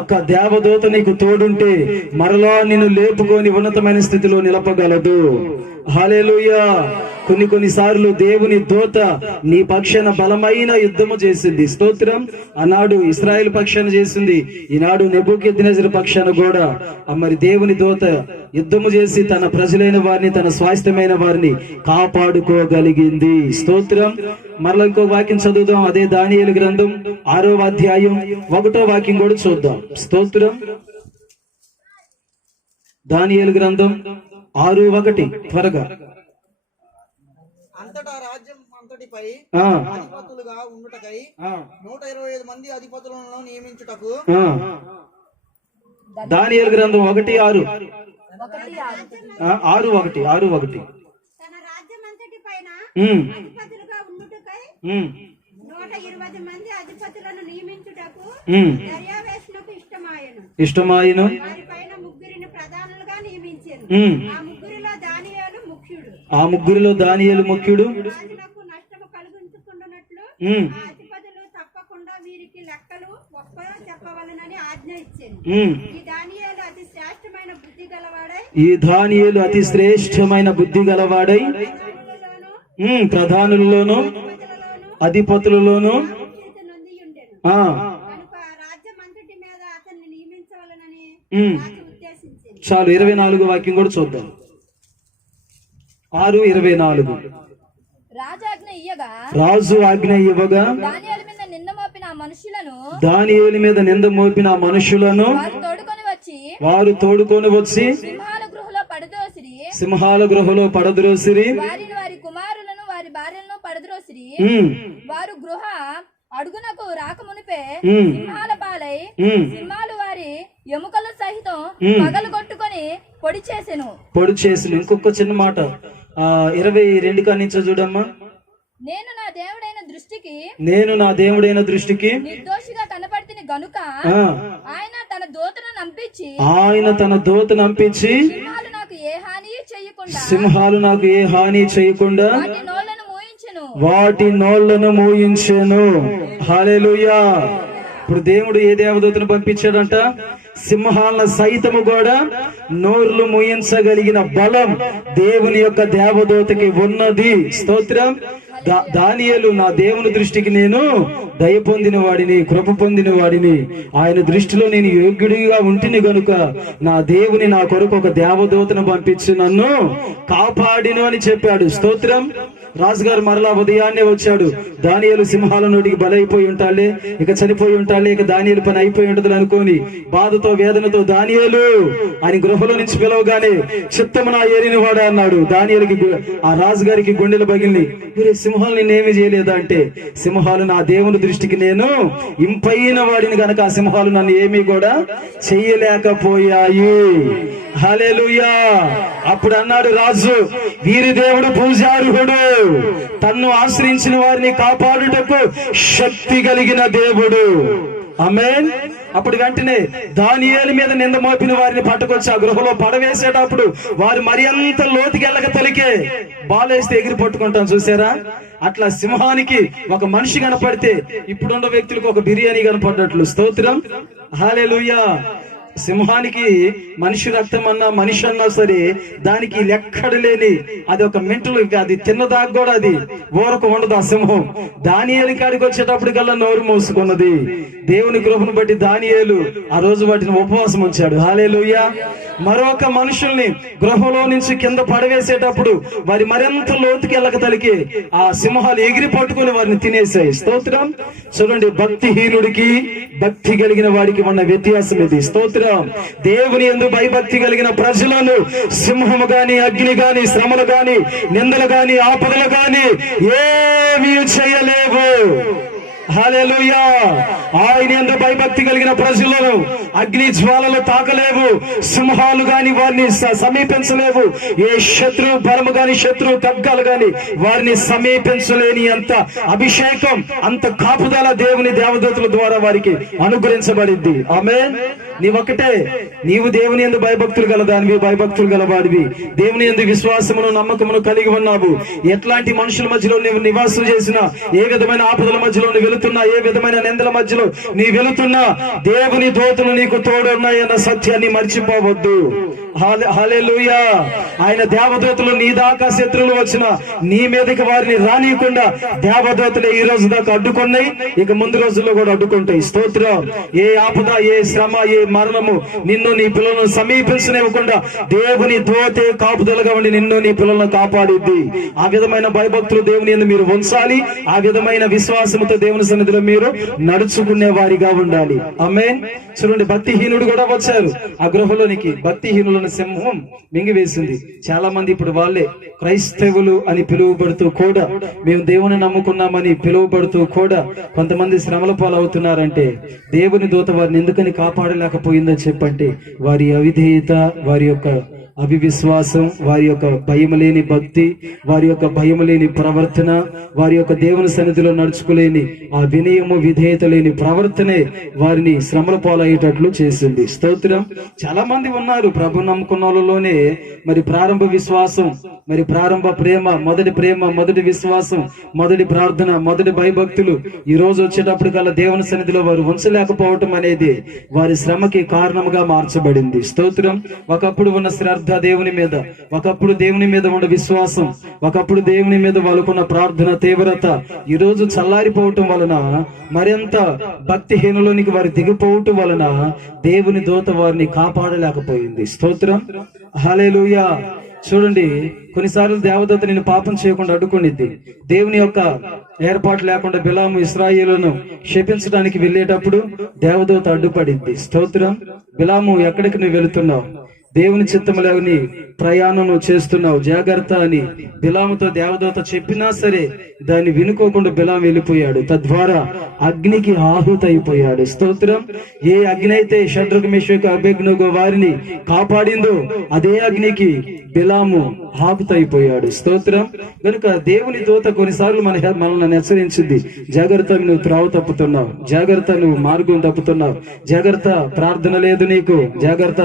ఒక్క దేవదూత నీకు తోడుంటే మరలా నిన్ను లేపుకొని ఉన్నతమైన స్థితిలో నిలపగలదు. హల్లెలూయా. కొన్నిసార్లు దేవుని దూత నీ పక్షాన బలమైన యుద్ధము చేసింది. స్తోత్రం. ఆనాడు ఇశ్రాయేలు పక్షాన చేసింది, ఈనాడు నెబుకద్నెజరు పక్షాన కూడా దేవుని దూత యుద్ధము చేసి తన ప్రజలైన వారిని, తన స్వాస్థ్యమైన వారిని కాపాడుకోగలిగింది. స్తోత్రం. మరలా ఇంకో వాక్యం చదువుదాం. అదే దానియేలు గ్రంథం 6వ అధ్యాయం 1వ వాక్యం కూడా చూద్దాం. స్తోత్రం. దానియేలు గ్రంథం 6:1 త్వరగా. అంతటా రాజ్యం అంతటిపై అధిపతులుగా ఉండుటకై 125 మంది అధిపతులను నియమించుటకు. దానియేలు గ్రంథం 1:6. 6:1. తన రాజ్యం అంతటి పైన అధిపతులుగా ఉండుటకై 120 మంది అధిపతులను నియమించుటకు దర్యావేషునకు ఇష్టమాయెను. వారిపైన ముగ్గురిని ప్రధానులుగా నియమించెను. ఆ ముగ్గురిలో దానియేలు ముఖ్యుడు. రాజులకు నష్టము కలిగించుకుంటున్నట్లు అధిపతులు తప్పకుండా వీరికి లెక్కలు ఒక్క చెప్పవలనని ఆజ్ఞ ఇచ్చాను. ఈ దానియేలు అతి శ్రేష్టమైన బుద్ధి గలవాడై ప్రధానులలోను అధిపతులలోను రాజ్యమంతటి మీద అతన్ని నియమించవలనని ఉద్దేశించింది. చాలు. 24వ వాక్యం కూడా చూద్దాం. 6:24. రాజు ఆజ్ఞ ఇవ్వగా దానియేలు మీద నింద మోపిన మనుషులను వారు తోడుకొని వచ్చి సింహాల గృహలో పడద్రోసిరి. వారి కుమారులను వారి భార్యలను పడద్రోసిరి. వారు గృహ అడుగునకు రాకమునిపే సింహాల పాలై సింహాలు వారి ఎముకల సహితం పగలు కొట్టుకొని పొడి చేసెను. ఇంకొక చిన్న మాట 22 కానించో చూడమ్మా. నేను నా దేవుడైన దృష్టికి నిర్దోషిగా కనపడితిని గనుక ఆయన తన దూతను నంపించి సింహాలు నాకు ఏ హాని చేయకుండా వాటి నోళ్లను మూయించెను. హల్లెలూయా. ఇప్పుడు దేవుడు ఏ దేవదూతను పంపించాడంట? సింహాల సైతము కూడా నోర్లు మూయించగలిగిన బలం దేవుని యొక్క దేవదూతకి ఉన్నది. స్తోత్రం. దానియేలు నా దేవుని దృష్టికి నేను దయ పొందిన వాడిని, కృప పొందిన వాడిని, ఆయన దృష్టిలో నేను యోగ్యుడిగా ఉంటిని గనుక నా దేవుని నా కొరకు ఒక దేవదూతను పంపించి నన్ను కాపాడిను అని చెప్పాడు. స్తోత్రం. రాజుగారు మరలా ఉదయాన్నే వచ్చాడు. దానియేలు సింహాల నోటికి బలైపోయి ఉంటాలే, ఇక చనిపోయి ఉంటాలే, ఇక దానియేలు పని అయిపోయి ఉంటది అనుకోని బాధతో వేదనతో దానియేలు ఆయన గృహలో నుంచి పిలవగానే చిత్తము నా ఏరిన వాడా అన్నాడు. దానియేలుకి ఆ రాజుగారికి గుండెలు పగిలి, మీరు సింహాలు నేనేమి చేయలేదా అంటే, సింహాలు నా దేవుని దృష్టికి నేను ఇంపైన వాడిని గనక ఆ సింహాలు నన్ను ఏమీ కూడా చెయ్యలేకపోయాయి. హల్లెలూయా. అప్పుడు అన్నాడు రాజు, వీరి దేవుడు పూజార్హుడు, తన్ను ఆశ్రయించిన వారిని కాపాడుటకు శక్తి కలిగిన దేవుడు. ఆమేన్. అప్పుడు వెంటనే దానియేలు మీద నింద మోపిన వారిని పట్టుకొచ్చి ఆ గృహలో పడవేసేటప్పుడు వారు మరి అంత లోతుకి వెళ్ళక తొలికే బాలేస్తే ఎగిరి పట్టుకుంటాం చూసారా? అట్లా సింహానికి ఒక మనిషి కనపడితే ఇప్పుడున్న వ్యక్తులకు ఒక బిర్యానీ కనపడ్డట్లు. స్తోత్రం. హల్లెలూయా. సింహానికి మనిషి రక్తం అన్నా మనిషి అన్నా సరే దానికి లెక్కడు లేని అది ఒక మెంటలు, అది తిన్నదాకా కూడా అది ఊరకు ఉండదు ఆ సింహం. దానియేలు కాడికి వచ్చేటప్పటికల్లా నోరు మోసుకున్నది. దేవుని కృపను బట్టి దానియేలు ఆ రోజు వాటిని ఉపవాసం ఉంచాడు. హల్లెలూయా. మరొక మనుషుల్ని గృహంలో నుంచి కింద పడవేసేటప్పుడు వారి మరింత లోతుకి వెళ్ళక తలికి ఆ సింహాలు ఎగిరి పట్టుకుని వారిని తినేసాయి. స్తోత్రం. చూడండి, భక్తిహీనుడికి భక్తి కలిగిన వాడికి ఉన్న వ్యత్యాసం ఇది. స్తోత్రం. దేవుని యందు భయభక్తి కలిగిన ప్రజలను సింహము గాని, అగ్ని గాని, శ్రమలు గాని, నిందలు గాని, ఆపదలు గాని ఏమీ చేయలేవు. హల్లెలూయా. ఆయన యందు భయభక్తి కలిగిన ప్రజలను అగ్ని జ్వాలలు తాకలేవు, సింహాలు గాని వారిని సమీపించలేవు, ఏ శత్రు బలము గాని శత్రు ఖడ్గాలు గాని వారిని సమీపించలేని అంత అభిషేకం, అంత కాపుదల దేవుని దేవదూతల ద్వారా వారికి అనుగ్రహించబడింది. ఆమేన్. నీవొక్కటే, నీవు దేవుని యందు భయభక్తులు గలదానివి, భయభక్తులు గలవాడివి, దేవుని యందు విశ్వాసమును నమ్మకమును కలిగి ఉన్నావు. ఎట్లాంటి మనుషుల మధ్యలో నీవు నివాసం చేసినా, ఏ విధమైన ఆపదల మధ్యలో నువ్వు వెళుతున్నా, ఏ విధమైన నిందల మధ్యలో నీ వెళుతున్నా, దేవుని దూతలు నీకు తోడున్నాయన్న సత్యాన్ని మర్చిపోవద్దు. హల్లెలూయా. ఆయన దేవదూతలు నీ దాకా శత్రువులు వచ్చిన నీ మీదకి వారిని రానియకుండా దేవదూతలే ఈ రోజు దాకా అడ్డుకున్నాయి, ఇక ముందు రోజుల్లో కూడా అడ్డుకుంటాయి. స్తోత్రం. ఏ ఆపద, ఏ శ్రమ, ఏ మరణము నిన్ను నీ పిల్లలను సమీపించనివ్వకుండా దేవుని దూతే కాపుదలుగా ఉండి నిన్ను నీ పిల్లలను కాపాడిద్ది. ఆ విధమైన భయభక్తులు దేవుని యందు మీరు ఉంచాలి. ఆ విధమైన విశ్వాసముతో దేవుని సన్నిధిలో మీరు నడుచుకునే వారిగా ఉండాలి. ఆమేన్. చూడండి, భక్తిహీనుడు కూడా వచ్చారు ఆ గృహలోనికి. భక్తిహీనులను సింహం మింగివేసింది. చాలా మంది ఇప్పుడు వాళ్ళే క్రైస్తవులు అని పిలువబడుతూ కూడా, మేము దేవుని నమ్ముకున్నామని పిలువబడుతూ కూడా కొంతమంది శ్రమల పాలవుతున్నారంటే దేవుని దూత వారిని ఎందుకని కాపాడలేకపోయిందని చెప్పంటే వారి అవిధేయత, వారి యొక్క అవివిశ్వాసం, వారి యొక్క భయం లేని భక్తి, వారి యొక్క భయం లేని ప్రవర్తన, వారి యొక్క దేవుని సన్నిధిలో నడుచుకోలేని ఆ వినయము విధేయత లేని ప్రవర్తనే వారిని శ్రమల పాలయ్యేటట్లు చేసింది. స్తోత్రం. చాలా మంది ఉన్నారు ప్రభు నమ్ముకున్న వాళ్ళలోనే మరి ప్రారంభ విశ్వాసం, మరి ప్రారంభ ప్రేమ, మొదటి విశ్వాసం, మొదటి ప్రార్థన, మొదటి భయభక్తులు ఈ రోజు వచ్చేటప్పటికల్లా దేవుని సన్నిధిలో వారు ఉంచలేకపోవటం అనేది వారి శ్రమకి కారణముగా మార్చబడింది. స్తోత్రం. ఒకప్పుడు ఉన్న శ్రద్ధ దేవుని మీద, ఒకప్పుడు దేవుని మీద ఉన్న విశ్వాసం, ఒకప్పుడు దేవుని మీద వాళ్ళకున్న ప్రార్థన తీవ్రత ఈ రోజు చల్లారిపోవటం వలన, మరింత భక్తిహీనులోనికి వారి దిగిపోవటం వలన దేవుని దూత వారిని కాపాడలేకపోయింది. స్తోత్రం. హల్లెలూయా. చూడండి, కొన్నిసార్లు దేవదూత నిన్ను పాపం చేయకుండా అడ్డుకునిద్ది. దేవుని యొక్క ఏర్పాటు లేకుండా బిలాము ఇశ్రాయేలును శపించడానికి వెళ్ళేటప్పుడు దేవదూత అడ్డుపడింది. స్తోత్రం. బిలాము, ఎక్కడికి నువ్వు వెళుతున్నావు? దేవుని చిత్తములోని ప్రయాణం చేస్తున్నావు, జాగ్రత్త అని బిలాముతో దేవదూత చెప్పినా సరే దాన్ని వినుకోకుండా బిలాము వెళ్ళిపోయాడు. తద్వారా అగ్నికి ఆహుతైపోయాడు. స్తోత్రం. ఏ అగ్ని అయితే షడ్రకు మెషకు అబేద్నెగో వారిని కాపాడిందో అదే అగ్నికి బిలాము ఆహుతైపోయాడు. స్తోత్రం. కనుక దేవుని దూత కొన్నిసార్లు మనల్ని హెచ్చరించింది, జాగ్రత్త, నువ్వు త్రావ తప్పుతున్నావు, జాగ్రత్త, నువ్వు మార్గం తప్పుతున్నావు, జాగ్రత్త, ప్రార్థన లేదు నీకు, జాగ్రత్త,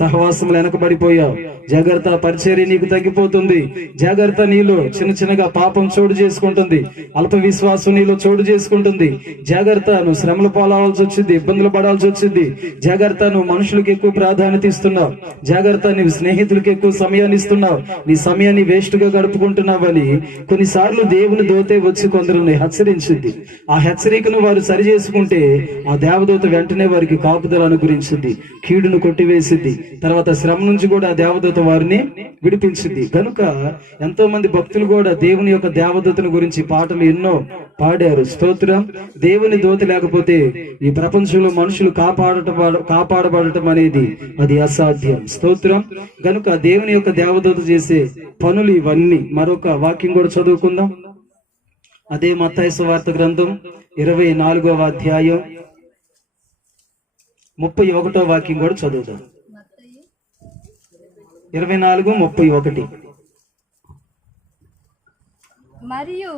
సహవాసంలో వెనకబడిపోయావు, జాగ్రత్త, పరిచర్య నీకు తగ్గిపోతుంది, జాగ్రత్త, నీలో చిన్నగా పాపం చోటు చేసుకుంటుంది, అల్ప విశ్వాసం నీలో చోటు చేసుకుంటుంది, జాగ్రత్త, నువ్వు శ్రమలు పాలవలసి వచ్చింది, ఇబ్బందులు పడాల్సి వచ్చింది, జాగ్రత్త, నువ్వు మనుషులకు ఎక్కువ ప్రాధాన్యత ఇస్తున్నావు, జాగ్రత్త, నువ్వు స్నేహితులకు ఎక్కువ సమయాన్ని ఇస్తున్నావు, నీ సమయాన్ని వేస్ట్ గా గడుపుకుంటున్నావని కొన్నిసార్లు దేవుని దూతే వచ్చి కొందరిని హెచ్చరించింది. ఆ హెచ్చరికను వారు సరి చేసుకుంటే ఆ దేవదూత వెంటనే వారికి కాపుదల అనుగ్రహించింది, కీడును కొట్టివేసింది, తర్వాత శ్రమ నుంచి కూడా ఆ దేవదూత వారిని విడిపించింది. కనుక ఎంతో మంది భక్తులు కూడా దేవుని యొక్క దేవదూతను గురించి పాటలు ఎన్నో పాడారు. స్తోత్రం. దేవుని దూత లేకపోతే ఈ ప్రపంచంలో మనుషులు కాపాడబడటం అనేది అది అసాధ్యం. స్తోత్రం. కనుక దేవుని యొక్క దేవదూత చేసే పనులు ఇవన్నీ. మరొక వాక్యం కూడా చదువుకుందాం. అదే మత్తయి సువార్త గ్రంథం 24వ అధ్యాయం 31వ వాక్యం కూడా చదువుదాం. 24:31. మరియు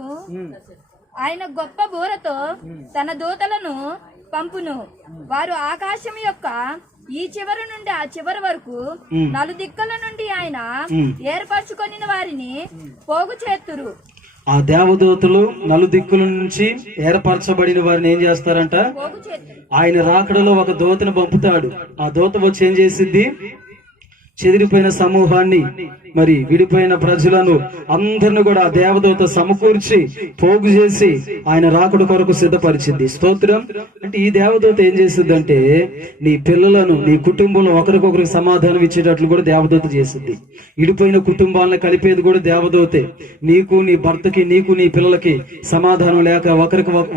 ఆయన గొప్ప బూరతో తన దూతలను పంపును, వారు ఆకాశం యొక్క ఈ చివరి నుండి ఆ చివరి వరకు నలుదిక్కుల నుండి ఆయన ఏర్పరచుకొనిన వారిని పోగు చేతురు. ఆ దేవదూతలు నలుదిక్కుల నుంచి ఏర్పరచబడిన వారిని ఏం చేస్తారంట? పోగు చేతులు. ఆయన రాకడలో ఒక దూతను పంపుతాడు. ఆ దూత వచ్చి ఏం చేసిద్ది? చెదిరిపోయిన సమూహాన్ని, మరి విడిపోయిన ప్రజలను అందరిని కూడా ఆ దేవదూత సమకూర్చి పోగు చేసి ఆయన రాకడ కొరకు సిద్ధపరిచింది. స్తోత్రం. అంటే ఈ దేవదూత ఏం చేసిద్దంటే నీ పిల్లలను, నీ కుటుంబంలో ఒకరికొకరికి సమాధానం ఇచ్చేటట్లు కూడా దేవదూత చేసిద్ది. విడిపోయిన కుటుంబాలను కలిపేది కూడా దేవదూతే. నీకు, నీ భర్తకి, నీకు, నీ పిల్లలకి సమాధానం లేక,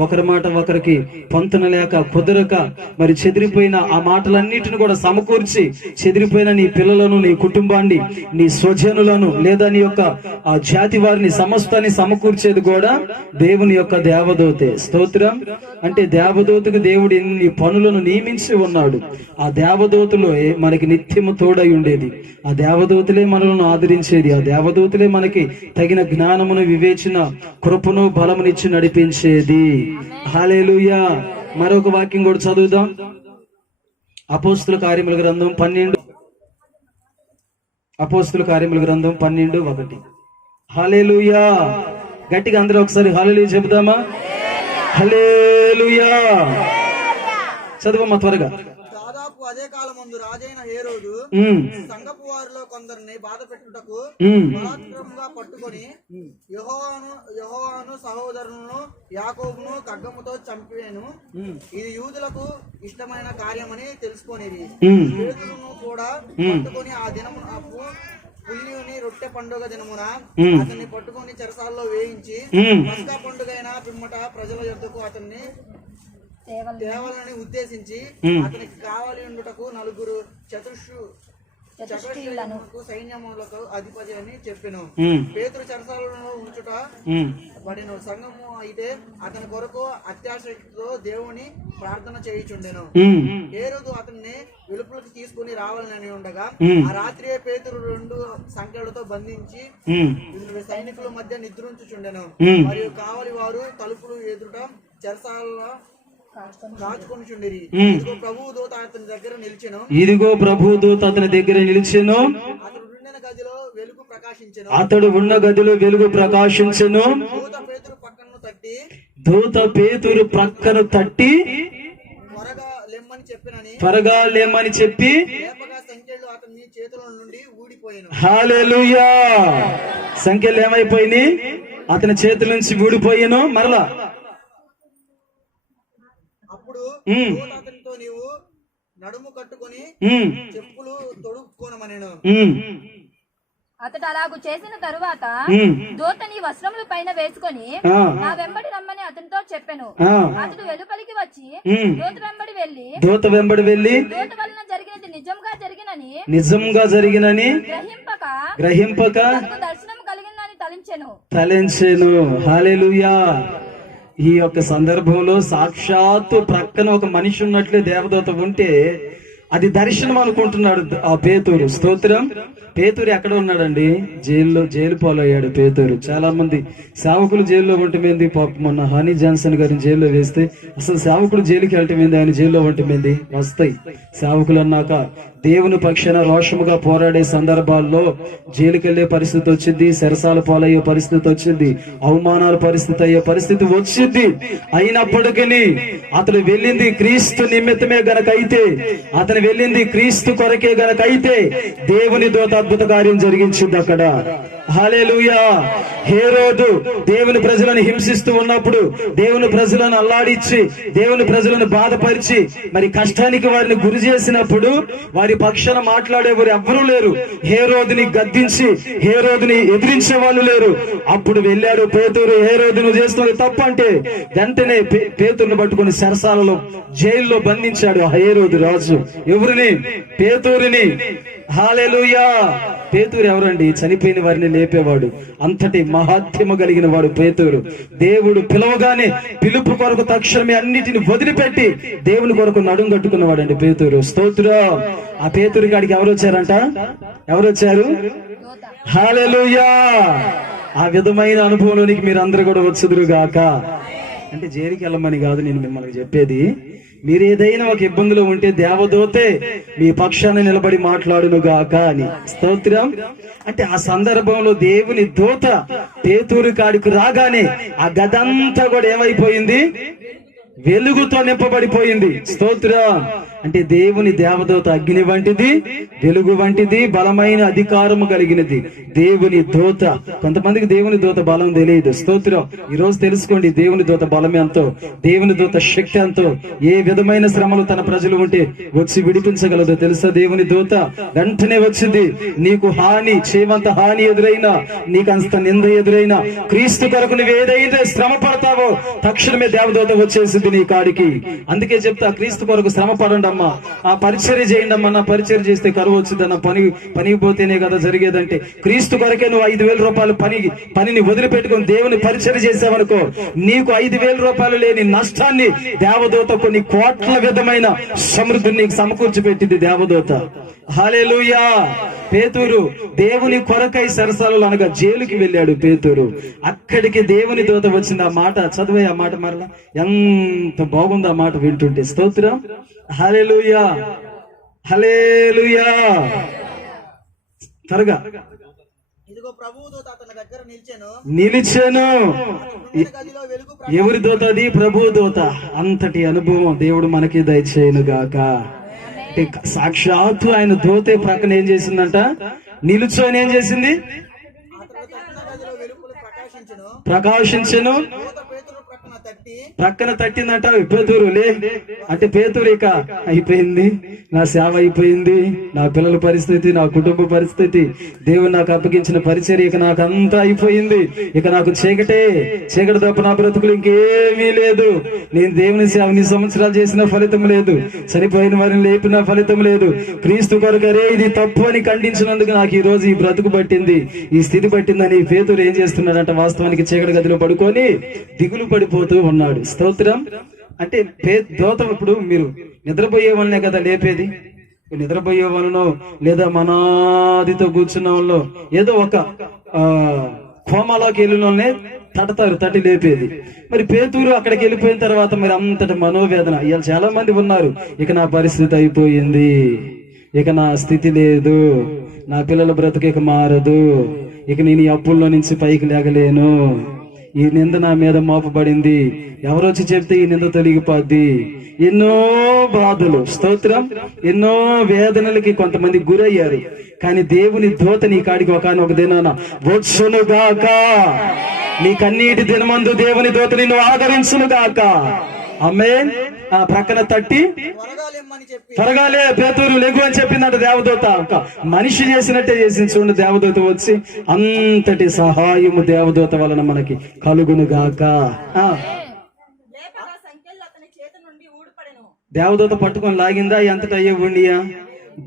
ఒకరి మాట ఒకరికి పొంతన లేక, కుదరక, మరి చెదిరిపోయిన ఆ మాటలన్నిటిని కూడా సమకూర్చి చెదిరిపోయిన నీ పిల్లలను, నీ కుటుంబాన్ని, నీ స్వజనులను, లేదా నీ యొక్క ఆ జాతి వారిని సమస్తాన్ని సమకూర్చేది కూడా దేవుని యొక్క దేవదూతే. స్తోత్రం. అంటే దేవదూతకు దేవుడు ఎన్ని పనులను నియమించి ఉన్నాడు. ఆ దేవదూతలో మనకి నిత్యము తోడై ఉండేది. ఆ దేవదూతలే మనలను ఆదరించేది. ఆ దేవదూతలే మనకి తగిన జ్ఞానమును, వివేచన, కృపను, బలమునిచ్చి నడిపించేది. హల్లెలూయా. మరొక వాక్యం కూడా చదువుదాం. అపోస్తుల కార్యముల గ్రంథం 12. అపోస్తుల కార్యముల గ్రంథం 12:1. హల్లెలూయా. గట్టిగా అందరూ ఒకసారి హల్లెలూయా చెబుదామా? హల్లెలూయా. చదువమ్మా త్వరగా. దాదాపు అదే కాలమందు రాజైన హేరోదు సంగపు వారిలో కొందరిని బాధ పెట్టుటకు బలాత్కారంగా పట్టుకొని యెహోవాను సహోదరులను యాకోబును ఖడ్గముతో చంపివేను. ఇది యూదులకు ఇష్టమైన కార్యమని తెలుసుకొనిది. పేతురును కూడా పట్టుకొని ఆ దినమునకు పుల్లిని రొట్టె పండుగ దినమున అతన్ని పట్టుకొని చెరసాల్లో వేయించి పస్కా పండుగైన పిమ్మట ప్రజల యొద్దకు అతన్ని దేవాలని ఉద్దేశించి అతనికి కావాలి ఉండుటకు 4 చతుష్టులకు సైన్యములకు అధిపతి అని చెప్పెను. పేతురు చెరసాలలో ఉంచుట పడిన సంఘము అయితే అతని కొరకు అత్యాశతో దేవుని ప్రార్థన చేయుచుండెను. హేరోదు అతన్ని వెలుపలికి తీసుకుని రావాలని ఉండగా ఆ రాత్రియే పేతురు 2 సంఖ్యలతో బంధించి సైనికుల మధ్య నిద్రించుచుండెను. మరియు కావలి వారు తలుపులు ఎదుట చెరసాల కాచుకొని చుండిరి. ఇదిగో ప్రభువు దూత అతని దగ్గర నిలిచెను. అతడు ఉన్న గదిలో వెలుగు ప్రకాశించెను. దూత పేతురు ప్రక్కను తట్టి త్వరగా లేమ్మని చెప్పి సంఖ్యలు అతని చేతుల నుండి ఊడిపోయాను. హల్లెలూయా. సంఖ్యలు ఏమైపోయినాయి? అతని చేతుల నుంచి ఊడిపోయాను. మరలా అతనితో నీవు నడుము కట్టుకొని చెప్పులు తొడుక్కోనమనెను. అతడు అలాగు చేసిన తరువాత దూత నీ వస్త్రములు పైన వేసుకొని నా వెంబడి రమ్మని అతనితో చెప్పెను. అతడు వెలుపలికి వచ్చి దూత వెంబడి వెళ్లి దూత వలన జరిగినది నిజంగా జరిగినని గ్రహింపక దర్శనం కలిగిందని తలంచెను. హల్లెలూయా. ఈ యొక్క సందర్భంలో సాక్షాత్తు ప్రక్కన ఒక మనిషి ఉన్నట్లే దేవదూత ఉంటే అది దర్శనం అనుకుంటున్నాడు ఆ పేతురు. స్తోత్రం. పేతురు ఎక్కడ ఉన్నాడండి? జైలు పాలయ్యాడు పేతురు. చాలా మంది సేవకులు జైల్లో ఉండటమేంది? మొన్న హనీ జాన్సన్ గారిని జైల్లో వేస్తే అసలు సేవకులు జైలుకి వెళ్ళటమేంది? ఆయన జైల్లో ఉండటమేంది? వస్తాయి. సేవకులు అన్నాక దేవుని పక్షాన రోషముగా పోరాడే సందర్భాల్లో జైలుకి వెళ్లే పరిస్థితి వచ్చింది, సెరసాల పాలయ్యే పరిస్థితి వచ్చింది, అవమానాల పరిస్థితి అయ్యే పరిస్థితి వచ్చింది. అయినప్పటికీ అతను వెళ్ళింది క్రీస్తు నిమిత్తమే గనకైతే, అతను వెళ్ళింది క్రీస్తు కొరకే గనకైతే దేవుని దూత అద్భుత కార్యం జరిగించింది అక్కడ. హల్లెలూయా. హేరోదు దేవుని ప్రజలను హింసిస్తూ ఉన్నప్పుడు, దేవుని ప్రజలను అల్లాడిచ్చి, దేవుని ప్రజలను బాధపరిచి, మరి కష్టానికి వారిని గురి చేసినప్పుడు వారి పక్షాన మాట్లాడేవారు ఎవ్వరూ లేరు. హేరోదుని గద్దించి, హేరోదుని ఎదిరించే వాళ్ళు లేరు. అప్పుడు వెళ్ళాడు పేతురు. హేరోదును చేస్తున్నది తప్పు అంటే వెంటనే పేతురుని పట్టుకుని చెరసాలలో జైల్లో బంధించాడు ఆ హేరోదు రాజు. ఎవరిని? పేతురుని. హల్లెలూయా. పేతురు ఎవరండి? చనిపోయిన వారిని లేపేవాడు. అంతటి మహాత్మ్యము కలిగిన వాడు పేతురు. దేవుడు పిలవగానే పిలుపు కొరకు తక్షణమే అన్నిటిని వదిలిపెట్టి దేవుని కొరకు నడుం కట్టుకున్నవాడండి పేతురు. స్తోత్రం. ఆ పేతురు గాడికి ఎవరు వచ్చారంట? ఎవరు వచ్చారు? హల్లెలూయా. ఆ విధమైన అనుభవంలోనికి మీరు అందరూ కూడా వచ్చుదురుగాక. అంటే జైలుకి వెళ్ళమని కాదు నేను మిమ్మల్ని చెప్పేది. మీరు ఏదైనా ఒక ఇబ్బందిలో ఉంటే దేవదూతే మీ పక్షాన నిలబడి మాట్లాడును గాక అని. స్తోత్రం. అంటే ఆ సందర్భంలో దేవుని దూత పేతురు కాడికి రాగానే ఆ గదంతా కూడా ఏమైపోయింది? వెలుగుతో నింపబడిపోయింది. స్తోత్రం. అంటే దేవుని దేవదూత అగ్ని వంటిది, వెలుగు వంటిది, బలమైన అధికారము కలిగినది దేవుని దూత. కొంతమందికి దేవుని దూత బలం తెలియదు. స్తోత్రం. ఈ రోజు తెలుసుకోండి దేవుని దూత బలం ఎంతో, దేవుని దూత శక్తి ఎంతో. ఏ విధమైన శ్రమలు తన ప్రజలు ఉంటే వచ్చి విడిపించగలదో తెలుసా? దేవుని దూత వెంటనే వచ్చింది. నీకు హాని, చేమంత హాని ఎదురైనా, నీకు అంత నింద ఎదురైనా, క్రీస్తు కొరకు నువ్వు ఏదైతే శ్రమ పడతావో తక్షణమే దేవదూత వచ్చేసింది నీ కాడికి. అందుకే చెప్తా, క్రీస్తు కొరకు శ్రమ పడండి అమ్మా, ఆ పరిచర్య చేయండి అమ్మా. నా పరిచర్య చేస్తే కరువు వచ్చిందన్న, పనికి పోతేనే కదా జరిగేదంటే, క్రీస్తు కొరకే నువ్వు 5,000 రూపాయలు పనిని వదిలిపెట్టుకొని దేవుని పరిచర్య చేసావనుకో, నీకు 5,000 రూపాయలు లేని నష్టాన్ని దేవదూత కొన్ని కోట్ల విధమైన సమృద్ధిని నీకు సమకూర్చి పెట్టింది దేవదూత. హల్లెలూయా. పేతురు దేవుని కొరకై సరసాలలో అనగా జైలుకి వెళ్ళాడు పేతురు. అక్కడికి దేవుని దూత వచ్చింది. ఆ మాట చదివే, ఆ మాట మరలా ఎంత బాగుంది ఆ మాట వింటుంటే. స్తోత్రం. హల్లెలూయా, హల్లెలూయా. త్వరగా. ఇదిగో ప్రభువు దూత అతని దగ్గర నిలిచెను. గదిలో వెలుగు ఎవరి దూత అది? ప్రభు దూత. అంతటి అనుభవం దేవుడు మనకి దయచేయను గాక. సాక్షాత్తు ఆయన దూతే ప్రక్కన ఏం చేసిందంట? నిలుచొని ఏం చేసింది? ప్రకాశించెను. ప్రక్కన తట్టిందంట. పేతురు లే అంటే, పేతురు ఇక అయిపోయింది, నా సేవ అయిపోయింది, నా పిల్లల పరిస్థితి, నా కుటుంబ పరిస్థితి, దేవుడు నాకు అప్పగించిన పరిచర్య ఇక నాకు అంతా అయిపోయింది, ఇక నాకు చీకటి తప్ప నా బ్రతుకులు ఇంకేమీ లేదు, నేను దేవుని సేవ 2 సంవత్సరాలు చేసిన ఫలితం లేదు, చనిపోయిన వారిని లేపిన ఫలితం లేదు, క్రీస్తు కొరకరే ఇది తప్పు అని ఖండించినందుకు నాకు ఈ రోజు ఈ బ్రతుకు పట్టింది, ఈ స్థితి పట్టిందని పేతురు ఏం చేస్తున్నాడంట? వాస్తవానికి చీకటి గదిలో పడుకొని దిగులు పడిపోతూ ఉన్నాడు. స్తోత్రం. అంటే దూత ఇప్పుడు మీరు నిద్రపోయే వాళ్ళనే కదా లేపేది. నిద్రపోయే వాళ్ళనో లేదా మనాదితో కూర్చున్న వాళ్ళు ఏదో ఒక కోమలోకి వెళ్ళినోళ్ళనే తట్టి లేపేది. మరి పేతురు అక్కడికి వెళ్ళిపోయిన తర్వాత మరి అంతటి మనోవేదన. ఇవాళ చాలా మంది ఉన్నారు, ఇక నా పరిస్థితి అయిపోయింది, ఇక నా స్థితి లేదు, నా పిల్లల బ్రతుకు ఇక మారదు, ఇక నేను ఈ అప్పుల్లో నుంచి పైకి లేగలేను, ఈ నింద నా మీద మోపబడింది, ఎవరొచ్చి చెప్తే ఈ నింద తొలగిపోద్ది, ఎన్నో బాధలు. స్తోత్రం. ఎన్నో వేదనలకి కొంతమంది గురయ్యారు. కానీ దేవుని దూత నీ కాడికి ఒకనొక దినాన వచ్చునుగాక. నీ కన్నీటి దినమందు దేవుని దూత నిన్ను ఆదరించునుగాక. ఆమేన్. ఆ ప్రక్కన తట్టి త్వరగాలే పేతురు లెగు అని చెప్పిందంట దేవదూత. ఒక మనిషి చేసినట్టే చేసింది. చూడండి, దేవదూత వచ్చి అంతటి సహాయము దేవదూత వలన మనకి కలుగును గాక. దేవదూత పట్టుకొని లాగిందా? ఎంతటి అయ్యే ఉండియా?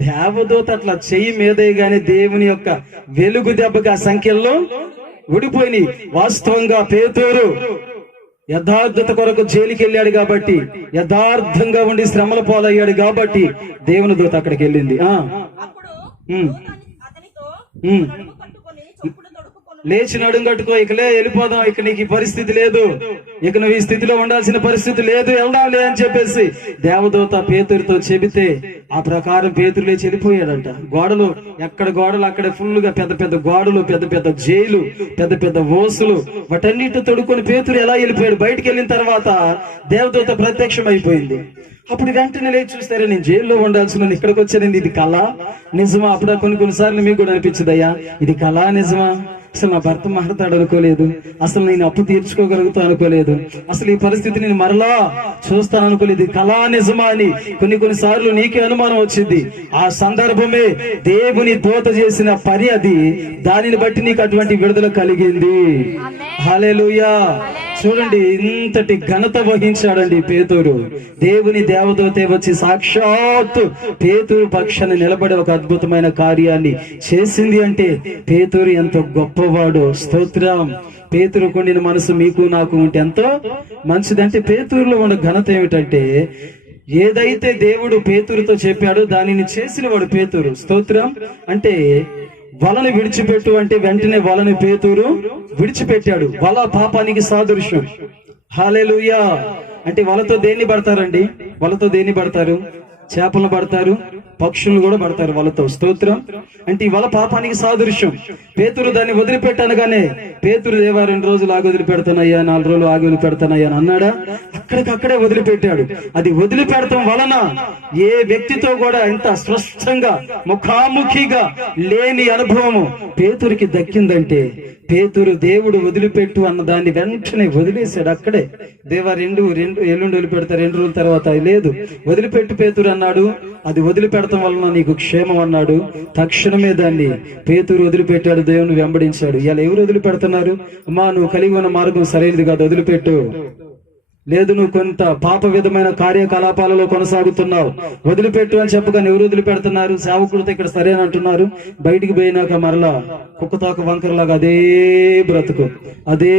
దేవదూత అట్లా చెయ్యి మీదే గాని దేవుని యొక్క వెలుగు దెబ్బకి ఆ సంఖ్యల్లో ఊడిపోయినాయి. వాస్తవంగా పేతురు యథార్థత కొరకు జైలుకి వెళ్ళాడు కాబట్టి, యథార్థంగా ఉండి శ్రమల పాలయ్యాడు కాబట్టి దేవుని దూత అక్కడికి వెళ్ళింది. లేచి నడుము కట్టుకో, ఇకలే వెళ్ళిపోదాం, ఇక నీకు ఈ పరిస్థితి లేదు, ఇక నువ్వు ఈ స్థితిలో ఉండాల్సిన పరిస్థితి లేదు, వెళ్దాంలే అని చెప్పేసి దేవదూత పేతురుతో చెబితే ఆ ప్రకారం పేతురు లేచి వెళ్ళిపోయాడంట. గోడలు ఎక్కడ గోడలు అక్కడ ఫుల్ గా పెద్ద పెద్ద గోడలు, పెద్ద పెద్ద జైలు, పెద్ద పెద్ద ఓసులు, వాటన్నిటితో తొడుక్కొని పేతురు ఎలా వెళ్ళిపోయాడు. బయటికి వెళ్ళిన తర్వాత దేవదూత ప్రత్యక్షం అయిపోయింది. అప్పుడు వెంటనే లేచి చూస్తారే, నేను జైల్లో ఉండాల్సిన ఇక్కడికి వచ్చానండి, ఇది కళ నిజమా? అప్పుడు కొన్నిసార్లు మీకు కూడా అనిపించదయ్యా, ఇది కళ నిజమా? అసలు నా భర్త మారతాడు అనుకోలేదు, అసలు నేను అప్పు తీర్చుకోగలుగుతా అనుకోలేదు, అసలు ఈ పరిస్థితి నేను మరలా చూస్తాను అనుకోలేదు, కళా నిజమా అని కొన్నిసార్లు నీకే అనుమానం వచ్చింది. ఆ సందర్భమే దేవుని దూత చేసిన పని అది. దానిని బట్టి నీకు అటువంటి విడుదల కలిగింది. హల్లెలూయా. చూడండి, ఇంతటి ఘనత వహించాడండి పేతురు. దేవుని దేవదూతే వచ్చి సాక్షాత్తు పేతురు పక్షాన నిలబడి ఒక అద్భుతమైన కార్యాన్ని చేసింది. అంటే పేతురు ఎంతో గొప్పవాడు. స్తోత్రం. పేతురు కొండిన మనసు మీకు నాకు ఉంటే ఎంతో మంచిదంటే, పేతురులో ఉన్న ఘనత ఏమిటంటే, ఏదైతే దేవుడు పేతురుతో చెప్పాడో దానిని చేసిన వాడు పేతురు. స్తోత్రం. అంటే వలను విడిచిపెట్టు అంటే వెంటనే వలని పేతురు విడిచిపెట్టాడు. వల పాపానికి సాదృశ్యం. హల్లెలూయా. అంటే వలతో దేన్ని పడతారండి? వలతో దేన్ని పడతారు? చేపలను పడతారు, పక్షులను కూడా పడతారు వలతో. స్తోత్రం. అంటే ఈ వల పాపానికి సాదృశ్యం. పేతురు దాన్ని వదిలిపెట్టానుగానే, పేతురు దేవా 2 రోజులు ఆగి వదిలిపెడతానయ్యా, 4 రోజులు ఆగి వదిలిపెడతానయ్యా అని అన్నాడా? అక్కడికక్కడే వదిలిపెట్టాడు. అది వదిలిపెడతాం వలన ఏ వ్యక్తితో కూడా ఇంత స్పష్టంగా ముఖాముఖిగా లేని అనుభవము పేతురికి దక్కిందంటే, పేతురు దేవుడు వదిలిపెట్టు అన్న దాన్ని వెంటనే వదిలేశాడు. అక్కడే దేవా ఎల్లుండి వదిలిపెడతా, 2 రోజుల తర్వాత లేదు, వదిలిపెట్టు పేతురు అన్నాడు. అది వదిలిపెడతాం వలన నీకు క్షేమం అన్నాడు. తక్షణమే దాన్ని పేతురు వదిలిపెట్టాడు, దేవుని వెంబడించాడు. ఇలా ఎవరు వదిలిపెడుతున్నారు? అమ్మా, నువ్వు కలిగి ఉన్న మార్గం సరైనది కాదు, వదిలిపెట్టు. లేదు, నువ్వు కొంత పాప విధమైన కార్యకలాపాలలో కొనసాగుతున్నావు, వదిలిపెట్టు అని చెప్పగానే ఎవరు వదిలిపెడుతున్నారు? సేవకుడితో ఇక్కడ సరేనంటున్నారు, బయటికి పోయినాక మరలా కుక్కతోక వంకరలాగా అదే బ్రతుకు, అదే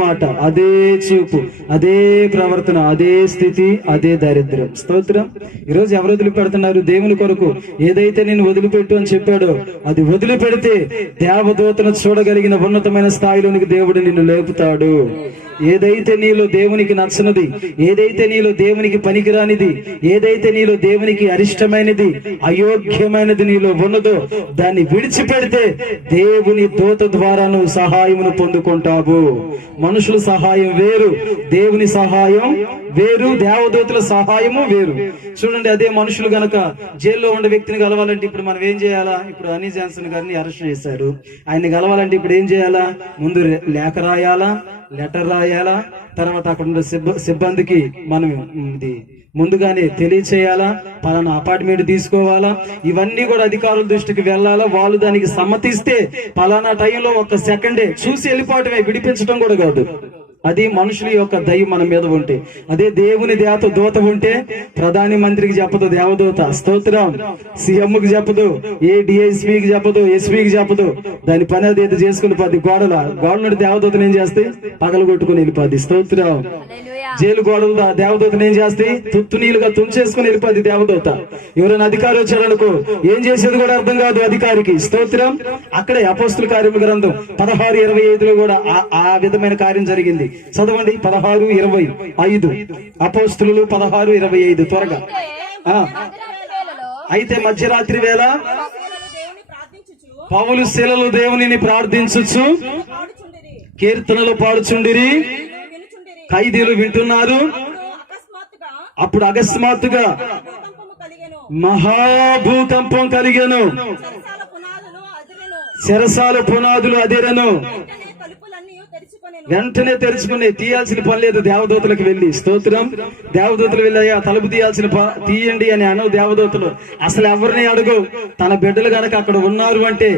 మాట, అదే చూపు, అదే ప్రవర్తన, అదే స్థితి, అదే దారిద్ర్యం. స్తోత్రం. ఈరోజు ఎవరు వదిలిపెడుతున్నారు? దేవుని కొరకు ఏదైతే నేను వదిలిపెట్టు అని చెప్పాడో అది వదిలిపెడితే దేవదూతను చూడగలిగిన ఉన్నతమైన స్థాయిలోనికి దేవుడు నిన్ను లేపుతాడు. ఏదైతే నీలో దేవునికి నచ్చనిది, ఏదైతే నీలో దేవునికి పనికిరానిది, ఏదైతే నీలో దేవునికి అరిష్టమైనది, అయోగ్యమైనది నీలో ఉన్నదో దాన్ని విడిచిపెడితే దేవుని దూత ద్వారా నువ్వు సహాయమును పొందుకుంటావు. మనుషుల సహాయం వేరు, దేవుని సహాయం వేరు, దేవదూతల సహాయము వేరు. చూడండి, అదే మనుషులు గనక జైల్లో ఉన్న వ్యక్తిని కలవాలంటే ఇప్పుడు మనం ఏం చేయాలా? ఇప్పుడు హనీ జాన్సన్ గారిని అరెస్ట్ చేశారు. ఆయన్ని కలవాలంటే ఇప్పుడు ఏం చేయాలా? ముందు లేఖ రాయాలా, లెటర్ రాయాలా, తర్వాత అక్కడ ఉన్న సిబ్బందికి మనం ఇది ముందుగానే తెలియచేయాలా, పలానా అపార్ట్మెంట్ తీసుకోవాలా, ఇవన్నీ కూడా అధికారుల దృష్టికి వెళ్ళాలా. వాళ్ళు దానికి సమ్మతిస్తే పలానా టైంలో 1 సెకండే చూసి వెళ్ళిపోవటమే, విడిపించడం కూడా కాదు. అది మనుషుల యొక్క దయ మన మీద ఉంటే. అదే దేవుని దూత ఉంటే ప్రధాని మంత్రికి చెప్పదు దేవదూత. స్తోత్రం. సీఎంకి చెప్పదు, ఏ డిఎస్పీకి చెప్పదు, ఎస్పీకి చెప్పదు. దాని పని అది ఏదో చేసుకుని పోద్ది. గోడ నుండి దేవదూతను ఏం చేస్తే పగలగొట్టుకుని వెళ్ళిపోద్ది. స్తోత్రం. జైలు గోడలు దేవదూతను ఏం చేస్తే తుత్తు నీళ్ళుగా తుంచేసుకుని వెళ్ళిపోద్ది దేవదూత. ఎవరైనా అధికారి వచ్చాడనుకో ఏం చేసేది కూడా అర్థం కాదు అధికారికి. స్తోత్రం. అక్కడే అపోస్తుల కార్యముల గ్రంథం 16:25 కూడా ఆ విధమైన కార్యం జరిగింది. చదవండి 16:25. అపోస్తులు 16:25 త్వరగా. అయితే మధ్యరాత్రి వేళ పౌలు శీలలు దేవునిని ప్రార్థించుచు కీర్తనలు పాడుచుండిరి, ఖైదీలు వింటున్నారు. అప్పుడు అకస్మాత్తుగా మహాభూకంపం కలిగెను, చెరసాల పునాదులు అదిరెను. వెంటనే తెరుచుకుని తీయాల్సిన పని లేదు దేవదూతలకు వెళ్ళి. స్తోత్రం. దేవదూతలు వెళ్ళి అయ్యా తలుపు తీయండి అని అనవు దేవదూతలు. అసలు ఎవరిని అడుగు. తన బిడ్డలు గనక అక్కడ ఉన్నారు అంటే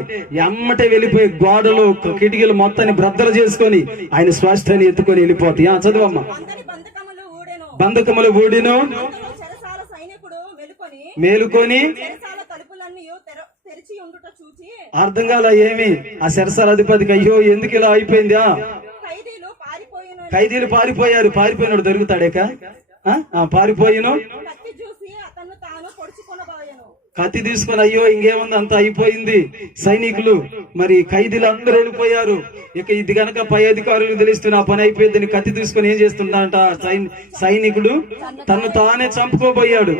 ఎమ్మటే వెళ్ళిపోయి గోడలు కిటికీలు మొత్తాన్ని బ్రద్దలు చేసుకొని ఆయన స్వాస్థ్యాన్ని ఎత్తుకొని వెళ్ళిపోతాయి. చదువమ్మా. బంధకములు ఊడిను, మేలుకొని అర్థం కాల ఏమి ఆ చెరసాల అధిపతికి, అయ్యో ఎందుకు ఇలా అయిపోయిందా? ఖైదీలు పారిపోయారు. పారిపోయినాడు దొరుకుతాడేక పారిపోయిను. కత్తి తీసుకొని అయ్యో ఇంకేముంది అంత అయిపోయింది. సైనికులు మరి ఖైదీలు అందరూ వెళ్ళిపోయారు. ఇక ఇది గనక పై అధికారులకు తెలిస్తే ఆ పని అయిపోయిందని కత్తి తీసుకొని ఏం చేస్తుందంట సైనికుడు తను తానే చంపుకోబోయాడు.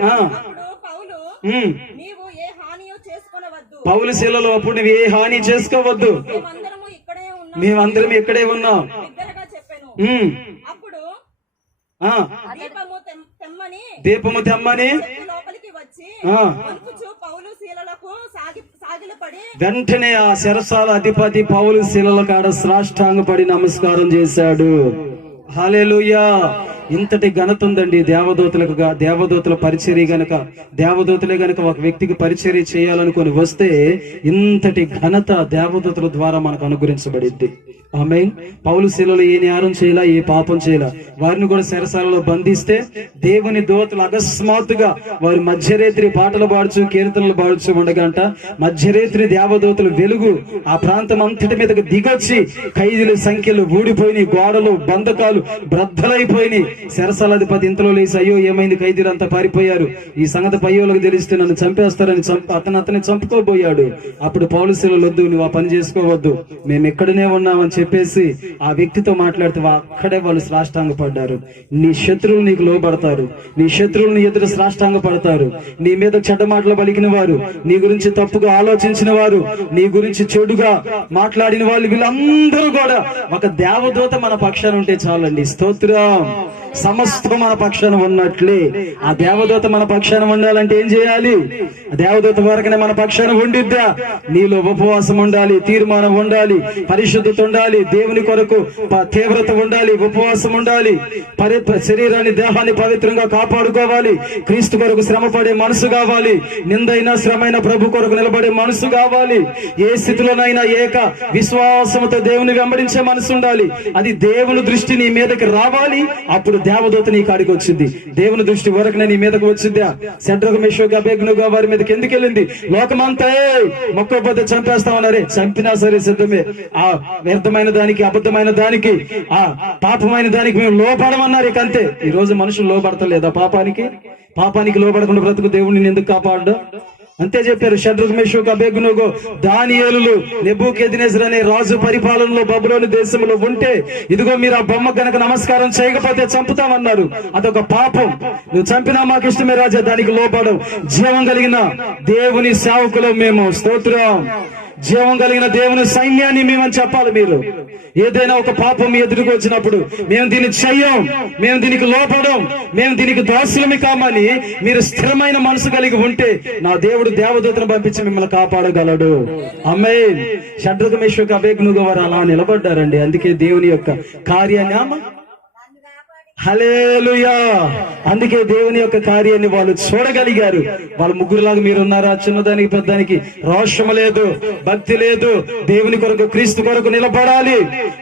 పౌలు శీలలో అప్పుడు నువ్వు ఏ హాని చేసుకోవద్దు, మేమందరం ఇక్కడే ఉన్నాం. దీపము తెమ్మని వెంటనే ఆ చెరసాల అధిపతి పౌలు శీలల కాడ సాష్టాంగపడి నమస్కారం చేశాడు. హల్లెలూయా. ఇంతటి ఘనత ఉందండి దేవదూతలకు. దేవదూతల పరిచర్య గనక, దేవదూతలే గనక ఒక వ్యక్తికి పరిచర్య చేయాలనుకొని వస్తే ఇంతటి ఘనత దేవదూతల ద్వారా మనకు అనుగ్రహించబడింది. ఆమేన్. పౌలు శీలలో ఏ నేరం చేయాల, ఏ పాపం చేయాల, వారిని కూడా చెరసాలలో బంధిస్తే దేవుని దూతలు అకస్మాత్తుగా వారి మధ్యరేత్రి పాటలు పాడుచు కీర్తనలు పాడుచు ఉండగంట మధ్యరేత్రి దేవదూతలు వెలుగు ఆ ప్రాంతం అంతటి మీదకి దిగొచ్చి ఖైదీల సంఖ్యలు ఊడిపోయినాయి, గోడలు బంధకాలు బ్రద్దలైపోయినాయి. శరసాలాధిపతి ఇంతలో లేచి, అయ్యో ఏమైంది, ఖైదీలు అంతా పారిపోయారు, ఈ సంగతి పయ్యోలకు తెలిస్తే నన్ను చంపేస్తారని అతన్ని చంపుకోబోయాడు. అప్పుడు పౌలు శీలలు, వద్దు, నువ్వు ఆ పని చేసుకోవద్దు, మేము ఎక్కడనే ఉన్నామని చెప్పేసి ఆ వ్యక్తితో మాట్లాడితే అక్కడే వాళ్ళు సాష్టాంగ పడ్డారు. నీ శత్రువులు నీకు లోబడతారు, నీ శత్రువులను ఎదురు సాష్టాంగ పడతారు. నీ మీద చెడ్డ మాటలు పలికిన వారు, నీ గురించి తప్పుగా ఆలోచించిన వారు, నీ గురించి చెడుగా మాట్లాడిన వాళ్ళు, వీళ్ళందరూ కూడా ఒక దేవదూత మన పక్షాన ఉంటే చాలండి. స్తోత్రం. సమస్తం మన పక్షాన ఉన్నట్లే ఆ దేవదూత మన పక్షాన ఉండాలంటే ఏం చేయాలి? ఆ దేవదూత వరకనే మన పక్షాన ఉండిద్దా? నీలో ఉపవాసం ఉండాలి, తీర్మానం ఉండాలి, పరిశుద్ధత ఉండాలి, దేవుని కొరకు తీవ్రత ఉండాలి, ఉపవాసం ఉండాలి, శరీరాన్ని దేహాన్ని పవిత్రంగా కాపాడుకోవాలి, క్రీస్తు కొరకు శ్రమ పడే మనసు కావాలి, నిందైనా శ్రమైన ప్రభు కొరకు నిలబడే మనసు కావాలి, ఏ స్థితిలోనైనా ఏక విశ్వాసంతో దేవుని వెంబడించే మనసు ఉండాలి. అది దేవుని దృష్టి నీ మీదకి రావాలి. అప్పుడు దేవదూత నీ కాడికి వచ్చింది. దేవుని దృష్టి వరకునే నీ మీదకి వచ్చిందా? శద్రకు మెషకు అబేద్నెగో వారి మీదకి ఎందుకు వెళ్ళింది? లోకమంతా మొక్కపోతే చంపేస్తామన్నారే, చంపినా సరే సిద్ధమే. ఆ వ్యర్థమైన దానికి, అబద్ధమైన దానికి, ఆ పాపమైన దానికి మేము లోపడమన్నారు. ఇక అంతే. ఈ రోజు మనుషులు లోపడతలేదా పాపానికి లోపడకుండా బ్రతుకు దేవుడిని ఎందుకు కాపాడు? అంతే చెప్పారు. షడ్రకు మెషకు అబేద్నెగో దానియేలు నెబూకద్నెజర్ అనే రాజు పరిపాలనలో బబులోను దేశంలో ఉంటే, ఇదిగో మీరు ఆ బొమ్మ గనక నమస్కారం చేయకపోతే చంపుతామన్నారు. అదొక పాపం. నువ్వు చంపినా మాకు ఇష్టమే రాజా, దానికి లోపడవు. జీవం కలిగిన దేవుని సేవకులు మేము. స్తోత్రం. జీవం కలిగిన దేవుని సైన్యాన్ని మేమని చెప్పాలి. మీరు ఏదైనా ఒక పాపం ఎదురుకు వచ్చినప్పుడు, మేము దీన్ని చెయ్యం, మేము దీనికి లోపడం, మేము దీనికి దాసులమి కామని మీరు స్థిరమైన మనసు కలిగి ఉంటే నా దేవుడు దేవదూతను పంపించి మిమ్మల్ని కాపాడగలడు. ఆమేన్. షడ్రకు మెషకు అబేద్నెగో వారు అలా నిలబడ్డారండి. అందుకే దేవుని యొక్క కార్యాన్ని హల్లెలూయా. అందుకే దేవుని యొక్క కార్యాన్ని వాళ్ళు చూడగలిగారు. వాళ్ళ ముగ్గురులాగా మీరున్నారా? చిన్నదానికి పెద్దానికి రోషము లేదు, భక్తి లేదు. దేవుని కొరకు, క్రీస్తు కొరకు నిలబడాలి,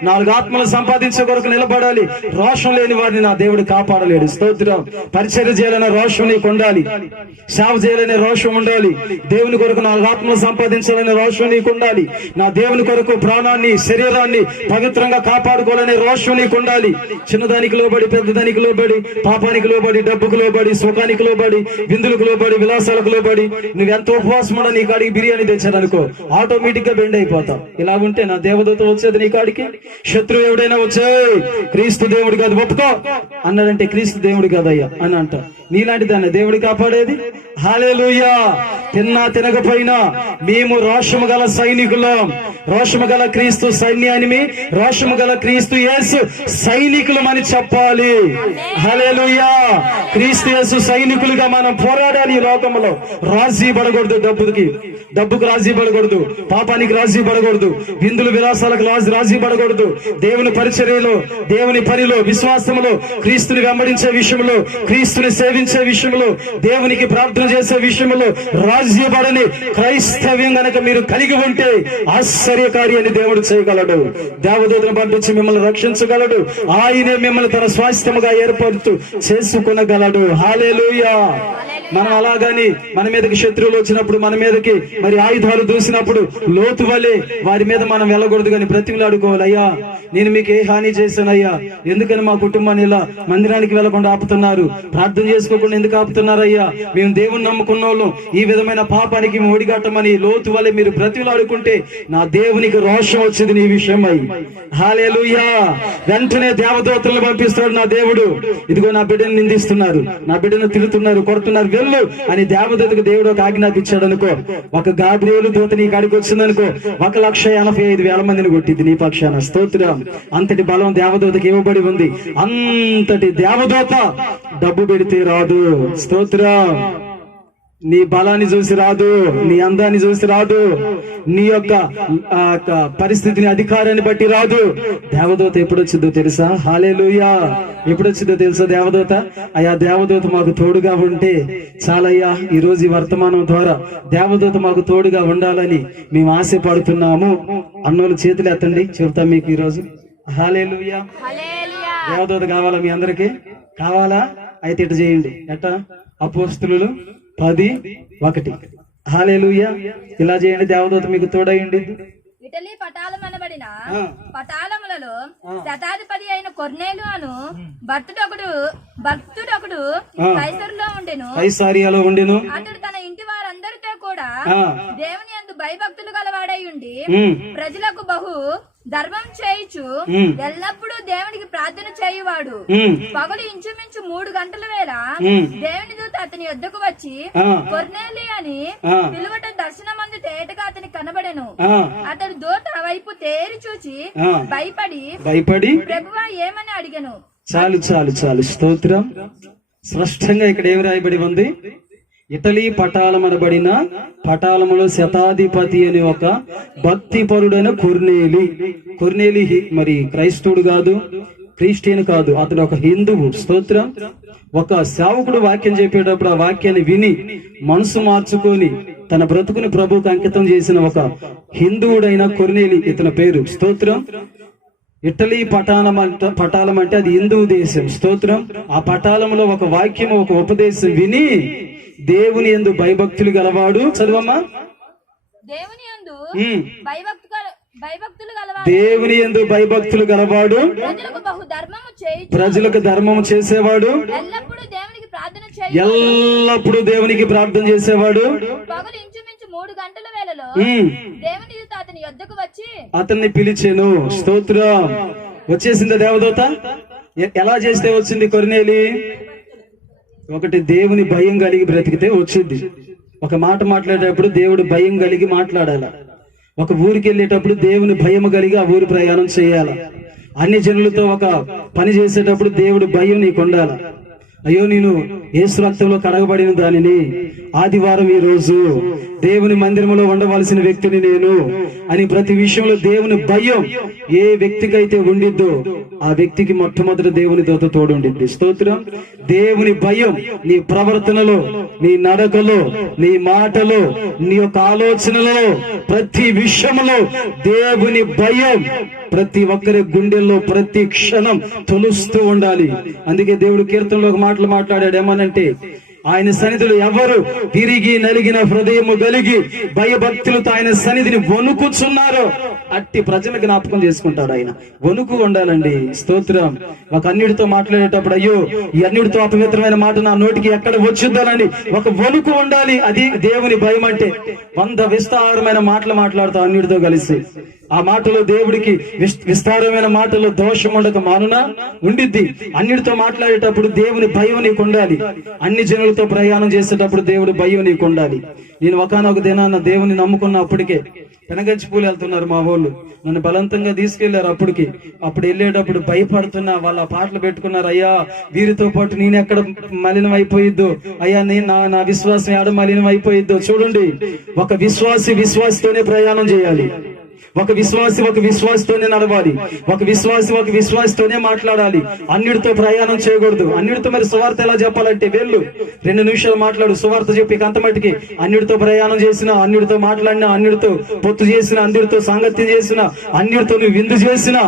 4 ఆత్మలు సంపాదించే కొరకు నిలబడాలి. రోషం లేని వాడిని నా దేవుడు కాపాడలేడు. స్తోత్రం. పరిచర్య చేయాలనే రోషం నీకు ఉండాలి, సేవ చేయాలనే రోషం ఉండాలి, దేవుని కొరకు 4 ఆత్మలు సంపాదించాలనే రోషం నీకు ఉండాలి, నా దేవుని కొరకు ప్రాణాన్ని, శరీరాన్ని పవిత్రంగా కాపాడుకోవాలనే రోషం నీకు ఉండాలి. చిన్నదానికి లోబడి, పెద్దదానికి లోబడి, పాపానికి లోబడి, డబ్బుకు లోబడి, సుఖానికి లోబడి, విందులకు లోబడి, విలాసాలకు లోబడి, నువ్వు ఎంత ఉపవాసం నీ కాడికి బిర్యానీ తెచ్చారనుకో, ఆటోమేటిక్ గా బెండ్ అయిపోతావు. ఇలా ఉంటే నా దేవదూత వచ్చేది నీ కాడికి? శత్రువు ఎవడైనా వచ్చే క్రీస్తు దేవుడు కాదు ఒప్పుకో అన్నాడంటే, క్రీస్తు దేవుడు కాదయ్యా అని అంట. నీలాంటి దాన్ని దేవుడు కాపాడేది. హల్లెలూయా. తిన్నా తినకపోయినా మేము రోషము గల సైనికులం, రోషము గల క్రీస్తు సైన్యాన్ని, రోషము గల క్రీస్తు యేసు సైనికులమని చెప్పాలి. హల్లెలూయా. క్రీస్తు యేసు సైనికులుగా మనం పోరాడాలి. ఈ లోకంలో రాజీ పడకూడదు. డబ్బుకు రాజీ పడకూడదు, పాపానికి రాజీ పడకూడదు, విందులు విలాసాలకు రాజీ పడకూడదు. దేవుని పరిచర్యలో, దేవుని పనిలో, విశ్వాసంలో, క్రీస్తుని వెంబడించే విషయంలో, క్రీస్తుని సేవించే విషయంలో, దేవునికి ప్రార్థన చేసే విషయంలో రాజీ పడని క్రైస్తవ్యం గనక మీరు కలిగి ఉంటే ఆశ్చర్యకార్యాన్ని దేవుడు చేయగలడు. దేవదూతను పంపించి మిమ్మల్ని రక్షించగలడు. ఆయనే మిమ్మల్ని తన స్వాస్థ్యముగా ఏర్పడుతూ చేసుకునగలడు. హల్లెలూయా. మనం అలాగని మన మీదకి శత్రువులు వచ్చినప్పుడు, మన మీదకి మరి ఆయుధాలు దూసినప్పుడు లోతు వలె వారి మీద మనం వెళ్ళకూడదు, కానీ బ్రతిమలాడుకోవాలి. అయ్యా, నేను మీకు ఏ హాని చేశానయ్యా, ఎందుకని మా కుటుంబాన్ని ఇలా మందిరానికి వెళ్లకుండా ఆపుతున్నారు, ప్రార్థన చేసుకోకుండా ఎందుకు ఆపుతున్నారయ్యా, మేము దేవుని నమ్ముకున్న వాళ్ళం, ఈ విధమైన పాపానికి ఒడిగట్టమని లోతు వలె మీరు బ్రతిమలాడుకుంటే నా దేవునికి రోషం వచ్చింది నీ విషయమై. హల్లెలూయా. వెంటనే దేవదూతలను పంపిస్తాడు నా దేవుడు. ఇదిగో నా బిడ్డను నిందిస్తున్నారు, నా బిడ్డను తిడుతున్నారు, కొడుతున్నారు, వెళ్ళు అని దేవదూతకు దేవుడు ఒక ఆజ్ఞాపించాడు అనుకో. ఒక గాబ్రియేలు దూత నీ కాడికి వచ్చిందనుకో, 1,85,000 మందిని కొట్టింది నీ పక్షాన. స్తోత్రం. అంతటి బలం దేవదూతకి ఇవ్వబడి ఉంది. అంతటి దేవదూత డబ్బు పెడితే రాదు. స్తోత్రం. నీ బలాన్ని చూసి రాదు, నీ అందాన్ని చూసి రాదు, నీ యొక్క పరిస్థితిని, అధికారాన్ని బట్టి రాదు. దేవదూత ఎప్పుడొచ్చిందో తెలుసా? హల్లెలూయా. ఎప్పుడొచ్చిందో తెలుసా దేవదూత? అయ్యా, దేవదూత మాకు తోడుగా ఉంటే చాలయ్యా. ఈ రోజు ఈ వర్తమానం ద్వారా దేవదూత మాకు తోడుగా ఉండాలని మేము ఆశపడుతున్నాము అన్నోళ్ళు చేతులు ఎత్తండి, చెబుతాం మీకు ఈ రోజు. హల్లెలూయా. దేవదూత కావాలా? మీ అందరికి కావాలా? అయితే ఇటు చేయండి. ఎట్టా? అపోస్తులు 10:1. హల్లెలూయా. ఇలా చేయండి, దేవదూత మీకు తోడయ్యండి. ఇటలీ పటాలం అనబడిన పటాలములలో శతాధిపతి అయిన కొర్నేలు అను భక్తుడొకడు కైసరియాలో ఉండెను. అతడు తన ఇంటి వారందరితో కూడా దేవుని యందు భయభక్తులు గలవాడై ఉండి ప్రజలకు బహు ధర్మం చేయుచు ఎల్లప్పుడూ దేవునికి ప్రార్థన చేయువాడు. పగలు ఇంచుమించు 3 గంటల వేళ దేవుని దూత అతని యొద్దకు వచ్చి కొర్నేలి అని పిలువట దర్శనమందు తేటగా అతనికి కనబడెను. అతడు దూత వైపు తేరి చూచి భయపడి ప్రభువా ఏమని అడిగెను. చాలు చాలు చాలు, స్తోత్రం. స్పష్టంగా ఇక్కడ ఏమి రాయబడి ఉంది? ఇటలీ పటాలం అనబడిన పటాలములో శతాధిపతి అని ఒక భక్తి పరుడైన కొర్నేలి మరి క్రైస్తవుడు కాదు, క్రిస్టియన్ కాదు, అతడు ఒక హిందువు. స్తోత్రం. ఒక సేవకుడు వాక్యం చెప్పేటప్పుడు ఆ వాక్యాన్ని విని మనసు మార్చుకొని తన బ్రతుకుని ప్రభువుకు అంకితం చేసిన ఒక హిందువుడైన కొర్నేలి ఇతని పేరు. స్తోత్రం. ఇటలీ పటాలం అంటే అది హిందూ దేశం. స్తోత్రం. ఆ పటాలంలో ఒక వాక్యం, ఒక ఉపదేశం విని దేవుని యందు భయభక్తులు గలవాడు. చదువమ్మా. దేవుని యందు భయభక్తులు గలవాడు ప్రజలకు ధర్మము చేసేవాడు, ఎల్లప్పుడూ దేవునికి ప్రార్థన చేసేవాడు. పగలు ఇంచుమించు 3 గంటల వేళలో దేవుని దూత అతని యొద్దకు వచ్చి అతన్ని పిలిచెను. స్తోత్రం. వచ్చేసింది దేవదూత. ఎలా చేస్తే వచ్చింది కొర్నేలి? ఒకటి, దేవుని భయం కలిగి బ్రతికితే వచ్చింది. ఒక మాట మాట్లాడేటప్పుడు దేవుడు భయం కలిగి మాట్లాడాల. ఒక ఊరికి వెళ్ళేటప్పుడు దేవుని భయం కలిగి ఆ ఊరి ప్రయాణం చేయాల. అన్ని జనులతో ఒక పని చేసేటప్పుడు దేవుడు భయం నీకు ఉండాల. అయ్యో, నేను యేసు రక్తంలో కడగబడిన దానిని, ఆదివారం ఈ రోజు దేవుని మందిరంలో ఉండవలసిన వ్యక్తిని నేను అని ప్రతి విషయంలో దేవుని భయం ఏ వ్యక్తికైతే ఉండిద్దో ఆ వ్యక్తికి మొట్టమొదటి దేవుని దూత తోడుండిద్ది. స్తోత్రం. దేవుని భయం నీ ప్రవర్తనలో, నీ నడకలో, నీ మాటలో, నీ యొక్క ఆలోచనలో, ప్రతి విషయంలో దేవుని భయం ప్రతి ఒక్కరి గుండెల్లో ప్రతి క్షణం తొలుస్తూ ఉండాలి. అందుకే దేవుడు కీర్తనలో ఒక మాటలు మాట్లాడాడు. ఏమనంటే, ఆయన సన్నిధిలో ఎవరు తిరిగి నలిగిన హృదయము కలిగి భయభక్తులతో ఆయన సన్నిధిని వణుకుచున్నారో అట్టి ప్రజలు జ్ఞాపకం చేసుకుంటాడు. ఆయన వణుకు ఉండాలండి. స్తోత్రం. ఒక అన్యుడితో మాట్లాడేటప్పుడు అయ్యో, ఈ అన్యుడితో అపవిత్రమైన మాట నా నోటికి ఎక్కడ వచ్చిద్దానని ఒక వణుకు ఉండాలి. అది దేవుని భయం అంటే. 100 విస్తారమైన మాటలు మాట్లాడుతావు అన్యుడితో కలిసి. ఆ మాటలో దేవుడికి విస్తారమైన మాటలో దోషం ఉండక మానునా ఉండిద్ది. అన్నిటితో మాట్లాడేటప్పుడు దేవుని భయం నీకు ఉండాలి. అన్ని జనులతో ప్రయాణం చేసేటప్పుడు దేవుడి భయం నీకు ఉండాలి. నేను ఒకనొక దినాన్న దేవుని నమ్ముకున్న అప్పటికే పెనగంచిపూలు వెళ్తున్నారు మా వాళ్ళు, నన్ను బలవంతంగా తీసుకెళ్లారు. అప్పుడు వెళ్ళేటప్పుడు భయపడుతున్నా. వాళ్ళ పాటలు పెట్టుకున్నారు. అయ్యా, వీరితో పాటు నేను ఎక్కడ మలినం అయిపోయిద్దో, అయ్యా నా విశ్వాసం ఆడ మలినం అయిపోయిద్దో. చూడండి, ఒక విశ్వాసితోనే ప్రయాణం చేయాలి. ఒక విశ్వాసితోనే నడవాలి. ఒక విశ్వాసితోనే మాట్లాడాలి. అన్నిటితో ప్రయాణం చేయకూడదు. అన్నిటితో మరి సువార్త ఎలా చెప్పాలంటే, వెళ్ళు 2 నిమిషాలు మాట్లాడు, సువార్త చెప్పి అంతమటికి. అన్నిటితో ప్రయాణం చేసిన, అన్నిటితో మాట్లాడినా, అన్నిటితో పొత్తు చేసిన, అన్నిటితో సాంగత్యం చేసిన, అన్నిటితో నువ్వు విందు చేసిన,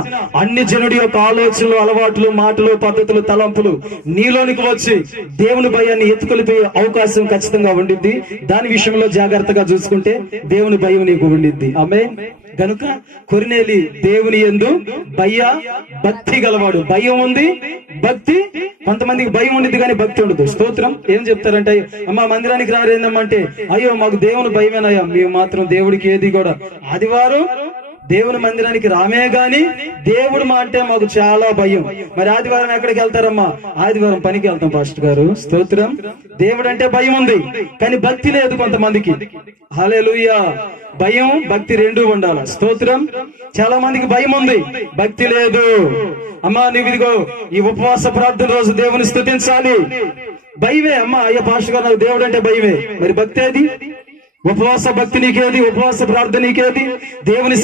అన్ని జనుడి యొక్క ఆలోచనలు, అలవాట్లు, మాటలు, పద్ధతులు, తలంపులు నీలోనికి వచ్చి దేవుని భయాన్ని ఎత్తుకొలిపోయే అవకాశం ఖచ్చితంగా ఉండిద్ది. దాని విషయంలో జాగ్రత్తగా చూసుకుంటే దేవుని భయం నీకు ఉండిద్ది. ఆమేన్. గనుక కొర్నేలి దేవుని యందు భక్తి గలవాడు. భయం ఉంది, భక్తి. కొంతమందికి భయం ఉండిద్ది కానీ భక్తి ఉండదు. స్తోత్రం. ఏం చెప్తారంటే, అమ్మా మందిరానికి రారేందమ్మంటే, అయ్యో మాకు దేవుని భయమేనయ్యా, మేము మాత్రం దేవుడికి ఏది కూడా ఆదివారం దేవుని మందిరానికి రామే గాని దేవుడు మా అంటే మాకు చాలా భయం. మరి ఆదివారం ఎక్కడికి వెళ్తారమ్మా? ఆదివారం పనికి వెళ్తాం పాస్టర్ గారు. స్తోత్రం. దేవుడు అంటే భయం ఉంది కానీ భక్తి లేదు కొంతమందికి. హల్లెలూయా. భయం భక్తి 2 ఉండాలి. స్తోత్రం. చాలా మందికి భయం ఉంది, భక్తి లేదు. అమ్మా, నువ్వు ఇదిగో ఈ ఉపవాస ప్రార్థన రోజు దేవుని స్తుతించాలి. భయమే అమ్మా. అయ్యా పాస్టర్ గారు, నాకు దేవుడు అంటే భయమే. మరి భక్తి ఏది? ఉపవాస భక్తి నీకేది? ఉపవాస ప్రార్థన నీకేది? దేవుని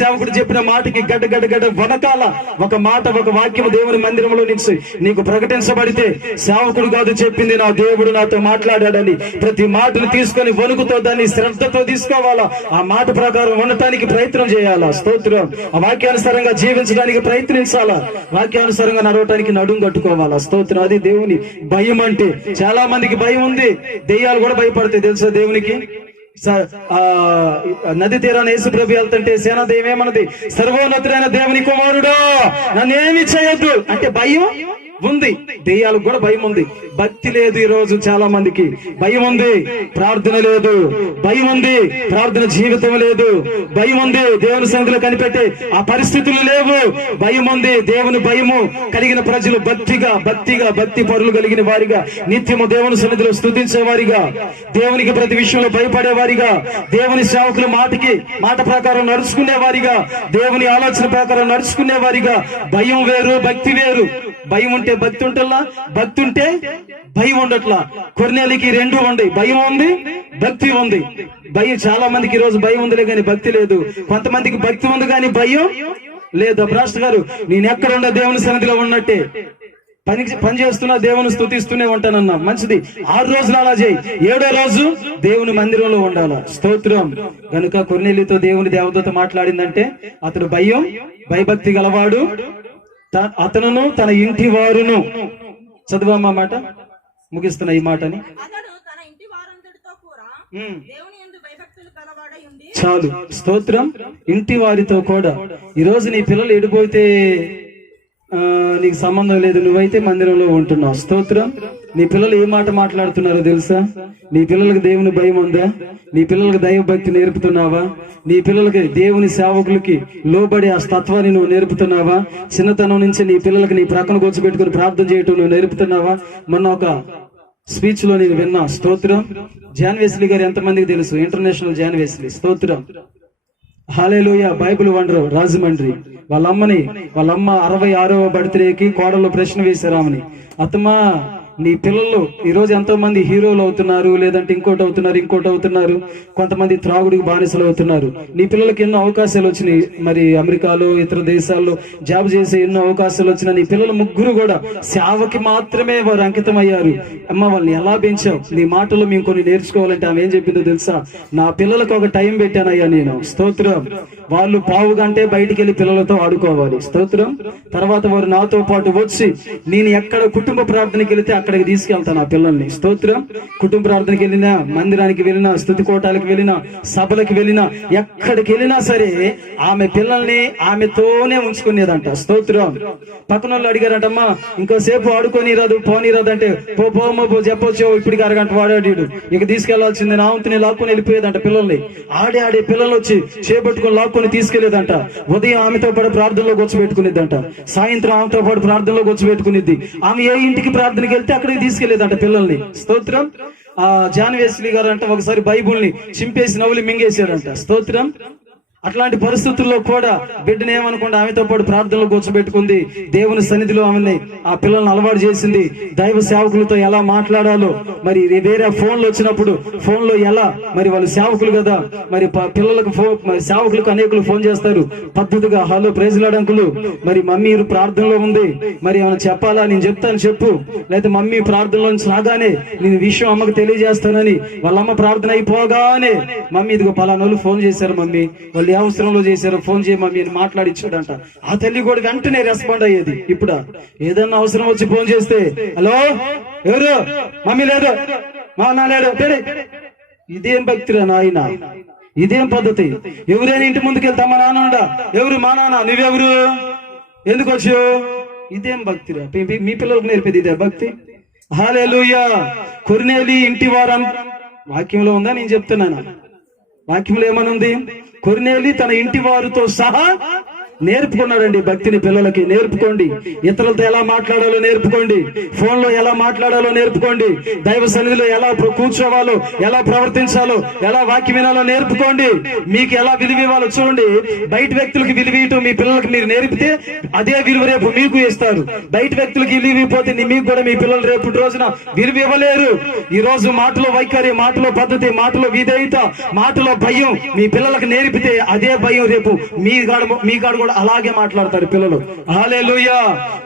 సేవకుడు చెప్పిన మాటకి గడ్డ వనకాల ఒక మాట, ఒక వాక్యం దేవుని మందిరంలో నుంచి నీకు ప్రకటించబడితే, సేవకుడు కాదు చెప్పింది, నా దేవుడు నాతో మాట్లాడాడని ప్రతి మాటను తీసుకొని వణుకుతో దాన్ని శ్రద్ధతో తీసుకోవాలా. ఆ మాట ప్రకారం ఉండటానికి ప్రయత్నం చేయాలా. స్తోత్రం. ఆ వాక్యానుసారంగా జీవించడానికి ప్రయత్నించాలా. వాక్యానుసారంగా నడవటానికి నడుం కట్టుకోవాలా. స్తోత్రం. అది దేవుని భయం అంటే. చాలా మందికి భయం ఉంది. దెయ్యాలు కూడా భయపడతాయి తెలుసా దేవునికి. నది తీరాన్ని యేసుప్రభు వెళ్తుంటే సేనాదేవి ఏమన్నది, సర్వోన్నతుడైన దేవుని కుమారుడా నన్నేమి చేయొద్దు అంటే భయం ఉంది. దెయ్యాలకు కూడా భయం ఉంది. భక్తి లేదు ఈ రోజు చాలా మందికి. భయం ఉంది, ప్రార్థన లేదు. భయం ఉంది, ప్రార్థన జీవితం లేదు. భయం ఉంది, దేవుని సన్నిధిలో కనిపెట్టే ఆ పరిస్థితులు లేవు. భయం ఉంది, దేవుని భయము కలిగిన ప్రజలు భక్తి పరులు కలిగిన వారిగా, నిత్యము దేవుని సన్నిధిలో స్తుతించే వారిగా, దేవునికి ప్రతి విషయంలో భయపడే వారిగా, దేవుని సేవకుల మాట ప్రకారం నడుచుకునే వారిగా, దేవుని ఆలోచన ప్రకారం నడుచుకునే వారిగా. భయం వేరు, భక్తి వేరు. భయం ఉంటే భక్తి ఉంటల్లా, భక్తి ఉంటే భయం ఉండట్లా. కొర్నేలికి రెండు ఉంది, భయం ఉంది, భక్తి ఉంది. భయం చాలా మందికి ఈ రోజు భయం ఉందిలే కానీ భక్తి లేదు. కొంతమందికి భక్తి ఉంది కానీ భయం లేదు. అబ్రాష్ట్ర గారు, నేను ఎక్కడ ఉన్న దేవుని సన్నిధిలో ఉన్నట్టే పని చేస్తున్నా, దేవుని స్తుతిస్తూనే ఉంటానన్నా. మంచిది, 6 రోజులు అలా చేయి. 7వ రోజు దేవుని మందిరంలో ఉండాలా. స్తోత్రం. గనుక కొర్నేలితో దేవుని దేవదూత మాట్లాడిందంటే అతడు భయభక్తి గలవాడు, అతనును తన ఇంటి వారును. చదువమ్మా మాట, ముగిస్తున్నా ఈ మాటని. చాలు. స్తోత్రం. ఇంటి వారితో కూడా. ఈ రోజు నీ పిల్లలు ఎడిపోతే నీకు సంబంధం లేదు, నువ్వైతే మందిరంలో ఉంటున్నావు. స్తోత్రం. నీ పిల్లలు ఏ మాట మాట్లాడుతున్నారో తెలుసా? నీ పిల్లలకు దేవుని భయం ఉందా? నీ పిల్లలకు దైవ భక్తి నేర్పుతున్నావా? నీ పిల్లలకి దేవుని సేవకులకి లోబడి ఆ తత్వాన్ని నువ్వు నేర్పుతున్నావా? చిన్నతనం నుంచి నీ పిల్లలకి నీ ప్రక్కన కూర్చోబెట్టుకుని ప్రార్థన చేయటం నువ్వు నేర్పుతున్నావా? మొన్న ఒక స్పీచ్ లో నేను విన్నా. స్తోత్రం. జాన్ వెస్లీ గారు ఎంతమందికి తెలుసు? International John Wesley. స్తోత్రం. హల్లెలూయా. Bible wonder, Rajahmundry. వాళ్ళ అమ్మ 66వ బర్త్డేకి కోడల్లో ప్రశ్న వేశారు ఆమెని. అత్తమ్మా, నీ పిల్లలు ఈ రోజు ఎంతో మంది హీరోలు అవుతున్నారు, లేదంటే ఇంకోటి అవుతున్నారు, కొంతమంది త్రాగుడికి బానిసలు అవుతున్నారు. నీ పిల్లలకి ఎన్నో అవకాశాలు వచ్చినాయి, మరి అమెరికాలో ఇతర దేశాల్లో జాబ్ చేసే ఎన్నో అవకాశాలు వచ్చినా నీ పిల్లలు ముగ్గురు కూడా సేవకి మాత్రమే వారు అంకితం అయ్యారు. అమ్మ, వాళ్ళని ఎలా పెంచావు? నీ మాటలు మేము కొన్ని నేర్చుకోవాలంటే ఆమె ఏం చెప్పిందో తెలుసా? నా పిల్లలకు ఒక టైం పెట్టానయ్యా నేను. స్తోత్రం. వాళ్ళు పావు గంటే బయటికి వెళ్ళి పిల్లలతో ఆడుకోవాలి. స్తోత్రం. తర్వాత వారు నాతో పాటు వచ్చి నేను ఎక్కడ కుటుంబ ప్రార్థనకి వెళితే అక్కడికి తీసుకెళ్తాను ఆ పిల్లల్ని. స్తోత్రం. కుటుంబ ప్రార్థనకి వెళ్ళినా, మందిరానికి వెళ్ళినా, స్తుతి కోటాలకు వెళ్ళినా, సభలకు వెళ్ళినా, ఎక్కడికి వెళ్ళినా సరే ఆమె పిల్లల్ని ఆమెతోనే ఉంచుకునేదంట. స్తోత్రం. పక్కన వాళ్ళు అడిగారంటమ్మా, ఇంకోసేపు ఆడుకోనిరాదు, పోనీరాదు అంటే, పో చెప్పొచ్చు, ఇప్పటికి అరగంట వాడాడు, ఇక తీసుకెళ్లాల్సిందే. నా వంతుని లాక్కుని వెళ్ళిపోయేదంట పిల్లల్ని. ఆడే పిల్లలు వచ్చి చేపట్టుకుని లాక్కుని తీసుకెళ్లేదంట. ఉదయం ఆమెతో పాటు ప్రార్థనలో కూర్చోబెట్టుకునేదంట, సాయంత్రం ఆమెతో పాటు ప్రార్థనలో కూర్చోబెట్టుకునేది. ఆమె ఏ ఇంటికి ప్రార్థనకి వెళ్తే అక్కడికి తీసుకెళ్లేదంట పిల్లల్ని. స్తోత్రం. జాన్ వెస్లీ గారు అంటే ఒకసారి బైబుల్ని చింపేసి నవ్వులు మింగేశాడంట. స్తోత్రం. అట్లాంటి పరిస్థితుల్లో కూడా బిడ్డను ఏమనుకుండా ఆమెతో పాటు ప్రార్థనలో కూర్చోబెట్టుకుంది. దేవుని సన్నిధిలో ఆమెని ఆ పిల్లల్ని అలవాటు చేసింది. దైవ సేవకులతో ఎలా మాట్లాడాలో, మరి వేరే ఫోన్లు వచ్చినప్పుడు ఫోన్లో ఎలా, మరి వాళ్ళు సేవకులు కదా, మరి పిల్లలకు సేవకులకు అనేకులు ఫోన్ చేస్తారు పద్ధతిగా. హలో, ప్రైజ్ లార్డ్ అంకుల్, మరి మమ్మీ ప్రార్థనలో ఉంది, మరి ఏమైనా చెప్పాలా? నేను చెప్తాను చెప్పు. లేకపోతే మమ్మీ ప్రార్థనలో నుంచి రాగానే నేను విషయం అమ్మకు తెలియజేస్తానని వాళ్ళ అమ్మ ప్రార్థన అయిపోగానే, మమ్మీ ఇదిగో పలానోళ్ళు ఫోన్ చేశారు మమ్మీ, వాళ్ళు ఏ అవసరంలో చేశారో ఫోన్ చేయ మమ్మీ అని మాట్లాడిచ్చాడంట. ఆ తల్లి కూడా వెంటనే రెస్పాండ్ అయ్యేది. ఇప్పుడు ఏదన్నా అవసరం వచ్చి ఫోన్ చేస్తే, హలో ఎవరు? మమ్మీ లేదు, మా నాన్న లేడు. ఇదేం భక్తిరా నాయన, ఇదేం పద్ధతి? ఎవరైనా ఇంటి ముందుకెళ్తా మా నాన్న, ఎవరు? మా నాన్న. నువ్వెవరు? ఎందుకు వచ్చావు? ఇదేం భక్తిరా? మీ పిల్లలకు నేర్పేది ఇదే భక్తి? హల్లెలూయా. కొర్నేలి ఇంటి వారం వాక్యంలో ఉందా? నేను చెప్తున్నాను. వాక్యంలో ఏమనుంది? కొర్నేలి తన ఇంటి వారితో సహా నేర్పుకున్నాడండి భక్తిని. పిల్లలకి నేర్పుకోండి. ఇతరులతో ఎలా మాట్లాడాలో నేర్పుకోండి. ఫోన్ లో ఎలా మాట్లాడాలో నేర్పుకోండి. దైవ సన్నిధిలో ఎలా కూర్చోవాలో, ఎలా ప్రవర్తించాలో, ఎలా వాక్యం వినాలో నేర్పుకోండి. మీకు ఎలా విలువ ఇవ్వాలో చూడండి. బయట వ్యక్తులకి విలువ ఇవ్వటం మీ పిల్లలకి మీరు నేర్పితే అదే విలువ రేపు మీకు ఇస్తారు. బయట వ్యక్తులకి విలువ ఇవ్వకపోతే మీకు కూడా మీ పిల్లలు రేపు రోజున విలువ ఇవ్వలేరు. ఈ రోజు మాటలో వైఖరి, మాటలో పద్ధతి, మాటలో విధేయత, మాటలో భయం మీ పిల్లలకు నేర్పితే అదే భయం రేపు మీ కాడ కూడా అలాగే మాట్లాడతారు పిల్లలు. హల్లెలూయా.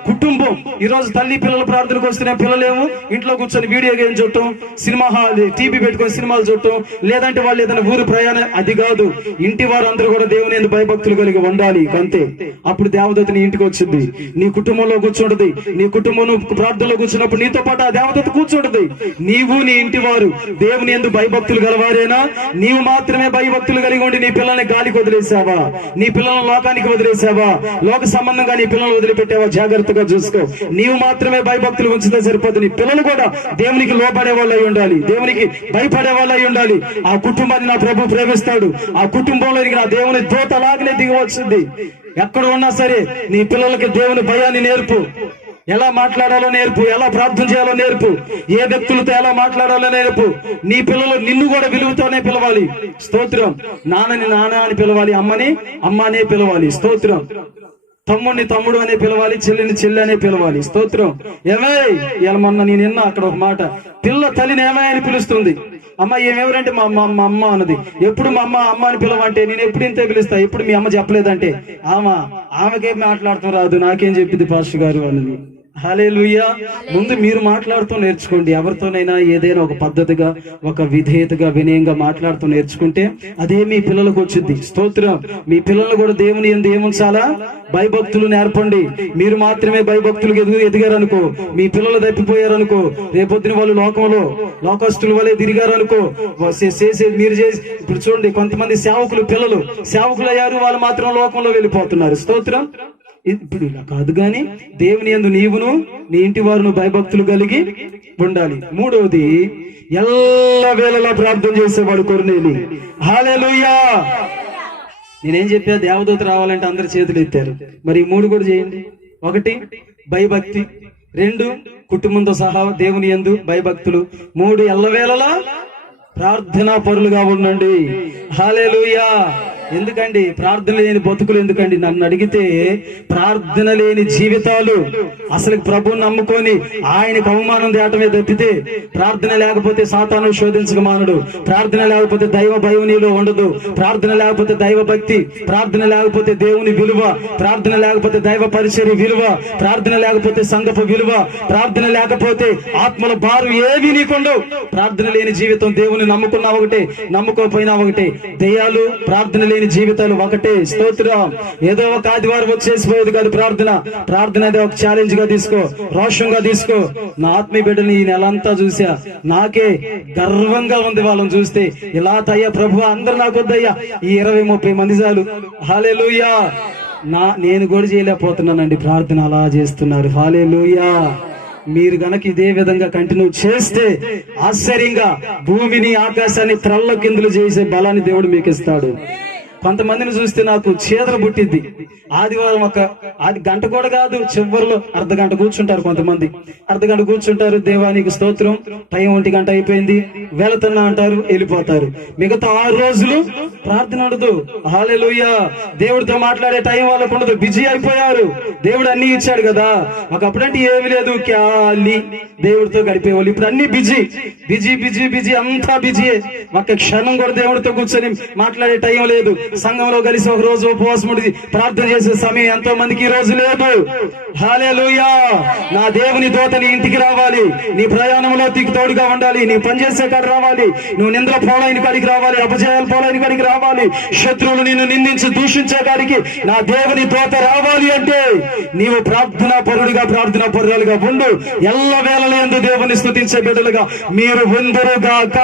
కుటుంబం. ఈ రోజు తల్లి పిల్లల ప్రార్థనకు వస్తున్న పిల్లలేమో ఇంట్లో కూర్చొని వీడియో గేమ్ చూడటం, సినిమా హాల్ టీవీ పెట్టుకొని సినిమాలు చూడటం, లేదంటే వాళ్ళు ఏదైనా ఊరు ప్రయాణం. అది కాదు, ఇంటి వారందరూ కూడా దేవుని యందు భయభక్తులు కలిగి ఉండాలి అంతే. అప్పుడు దేవదూత నీ ఇంటికి వచ్చింది, నీ కుటుంబంలో కూర్చుంటది. నీ కుటుంబం ప్రార్థనలో కూర్చున్నప్పుడు నీతో పాటు ఆ దేవదూత కూర్చుంటది. నీవు నీ ఇంటి వారు దేవుని యందు భయభక్తులు గలవారేనా? నీవు మాత్రమే భయభక్తులు కలిగి ఉండి నీ పిల్లల్ని గాలికి వదిలేసావా? నీ పిల్లలను లోకానికి వదిలేసావా? లోక సంబంధంగా నీ పిల్లలు వదిలిపెట్టావా? జాగ్రత్తగా చూసుకో. నీవు మాత్రమే భయభక్తులు ఉంచితే సరిపోదు, నీ పిల్లలు కూడా దేవునికి లోపడే వాళ్ళు అయి ఉండాలి, దేవునికి భయపడే వాళ్ళు అయి ఉండాలి. ఆ కుటుంబాన్ని నా ప్రభు ప్రేమిస్తాడు. ఆ కుటుంబంలో నా దేవుని దూత అలాగనే దిగవచ్చింది. ఎక్కడ ఉన్నా సరే నీ పిల్లలకి దేవుని భయాన్ని నేర్పు. ఎలా మాట్లాడాలో నేర్పు, ఎలా ప్రార్థన చేయాలో నేర్పు, ఏ వ్యక్తులతో ఎలా మాట్లాడాలో నేర్పు. నీ పిల్లలు నిన్ను కూడా విలువతోనే పిలవాలి. స్తోత్రం. నాన్నని నాన్న అని పిలవాలి, అమ్మని అమ్మ అనే పిలవాలి. స్తోత్రం. తమ్ముడిని తమ్ముడు అనే పిలవాలి, చెల్లిని చెల్లి అనే పిలవాలి. స్తోత్రం. ఏమై ఇలా మొన్న నేను విన్నా అక్కడ ఒక మాట, పిల్ల తల్లిని ఏమై అని పిలుస్తుంది. అమ్మ ఏమెవరంటే మా అమ్మ అన్నది. ఎప్పుడు మా అమ్మ అని పిలవంటే నేను ఎప్పుడు ఇంతే పిలుస్తా, ఎప్పుడు మీ అమ్మ చెప్పలేదంటే ఆమెకేం మాట్లాడుతూ రాదు, నాకేం చెప్పింది పాస్టర్ గారు అన్నది. హల్లెలూయా. ముందు మీరు మాట్లాడుతూ నేర్చుకోండి. ఎవరితోనైనా ఏదైనా ఒక పద్ధతిగా, ఒక విధేయతగా, వినయంగా మాట్లాడుతూ నేర్చుకుంటే అదే మీ పిల్లలకు వచ్చింది. స్తోత్రం. మీ పిల్లలు కూడా దేవుని యందు ఏముంచాలా? భయభక్తులు నేర్పండి. మీరు మాత్రమే భయభక్తులు ఎదిగారనుకో, మీ పిల్లలు తప్పిపోయారనుకో, రేపొద్దున వాళ్ళు లోకంలో లోకస్తుల వలె తిరిగారనుకో, మీరు చేసి ఇప్పుడు చూడండి, కొంతమంది సేవకులు పిల్లలు సేవకులు అయ్యారు, వాళ్ళు మాత్రం లోకంలో వెళ్ళిపోతున్నారు. స్తోత్రం. ఇప్పుడు ఇలా కాదు గాని దేవుని యందు నీవును నీ ఇంటి వారును భయభక్తులు కలిగి ఉండాలి. మూడవది, ఎల్లవేళలా ప్రార్థన చేసేవాడు కొర్నేలి. హల్లెలూయా. నేనేం చెప్పా? దేవదూత రావాలంటే అందరు చేతులు ఎత్తారు. మరి ఈ 3 కూడా చేయండి. 1 భయభక్తి, 2 కుటుంబంతో సహా దేవుని యందు భయభక్తులు, 3 ఎల్లవేళలా ప్రార్థనా పరులుగా ఉండండి. హల్లెలూయా. ఎందుకండి ప్రార్థన లేని బతుకులు? ఎందుకండి నన్ను అడిగితే ప్రార్థన లేని జీవితాలు అసలు ప్రభువుని నమ్ముకొని ఆయనకు అవమానం తేటమే తప్పితే, ప్రార్థన లేకపోతే సాతాను శోధించక మానడు, ప్రార్థన లేకపోతే దైవ భయం నీలో ఉండదు, ప్రార్థన లేకపోతే దైవ భక్తి, ప్రార్థన లేకపోతే దేవుని విలువ, ప్రార్థన లేకపోతే దైవ పరిచర్య విలువ, ప్రార్థన లేకపోతే సంఘపు విలువ, ప్రార్థన లేకపోతే ఆత్మల బారు ఏవి నీకుండవు. ప్రార్థన లేని జీవితం, దేవుని నమ్ముకున్నా ఒకటే, నమ్ముకోపోయినా ఒకటే. దయ్యాలు ప్రార్థన లేని జీవితాలు ఒకటే. స్తోత్రం. ఏదో ఒక ఆదివారం వచ్చేసిపోయేది కాదు ప్రార్థన. ప్రార్థన అనేది ఒక ఛాలెంజ్ గా తీసుకో, రోషంగా తీసుకో. నా ఆత్మీయ బిడ్డని ఈ నెలంతా చూసా, నాకే గర్వంగా ఉంది వాళ్ళని చూస్తే. ఇలా తయ్యా ప్రభు అందరు నాకు వద్దయ్యా, ఈ 20-30 మంది చాలు. హల్లెలూయా. నేను కూడా చేయలేకపోతున్నానండి, ప్రార్థన అలా చేస్తున్నారు. హల్లెలూయా. మీరు గనక ఇదే విధంగా కంటిన్యూ చేస్తే ఆశ్చర్యంగా భూమిని ఆకాశాన్ని త్రల్ల కిందులు చేసే బలాన్ని దేవుడు మీకు ఇస్తాడు. కొంతమందిని చూస్తే నాకు చేదర పుట్టిద్ది. ఆదివారం అది గంట కూడా కాదు, చివరిలో అర్ధగంట కూర్చుంటారు. కొంతమంది అర్ధగంట కూర్చుంటారు, దేవానికి స్తోత్రం, టైం 1 గంట అయిపోయింది, వెళుతున్నా అంటారు, వెళ్ళిపోతారు. మిగతా 6 రోజులు ప్రార్థన ఉండదు. హల్లెలూయా. దేవుడితో మాట్లాడే టైం వాళ్ళకు ఉండదు, బిజీ అయిపోయారు. దేవుడు అన్ని ఇచ్చాడు కదా. ఒకప్పుడంటే ఏమి లేదు, ఖాళీ దేవుడితో గడిపేవాళ్ళు. ఇప్పుడు అన్ని బిజీ బిజీ బిజీ బిజీ, అంతా బిజీ. ఒక క్షణం కూడా దేవుడితో కూర్చొని మాట్లాడే టైం లేదు. సంఘంలో కలిసి ఒక రోజు ఉపవాసం ఉండి ప్రార్థన చేసే సమయం ఎంతో మందికి ఈ రోజు లేదు. హల్లెలూయా. నా దేవుని దూత నీ ఇంటికి రావాలి, నీ ప్రయాణంలో నీకు తోడుగా ఉండాలి, నీ పనిచేసే కాడ రావాలి, నువ్వు నిందల పోలాయిన కాడికి రావాలి, అపజయాల పోలాయిన కాడికి రావాలి, శత్రువులు నిన్ను నిందించి దూషించే కాడికి నా దేవుని దూత రావాలి అంటే నీవు ప్రార్థనా పరుడుగా, ప్రార్థనా పరురాలుగా ఉండు. ఎల్ల వేళలందు దేవుని స్తుతించే బిడ్డలుగా మీరు ఉందరుగాక.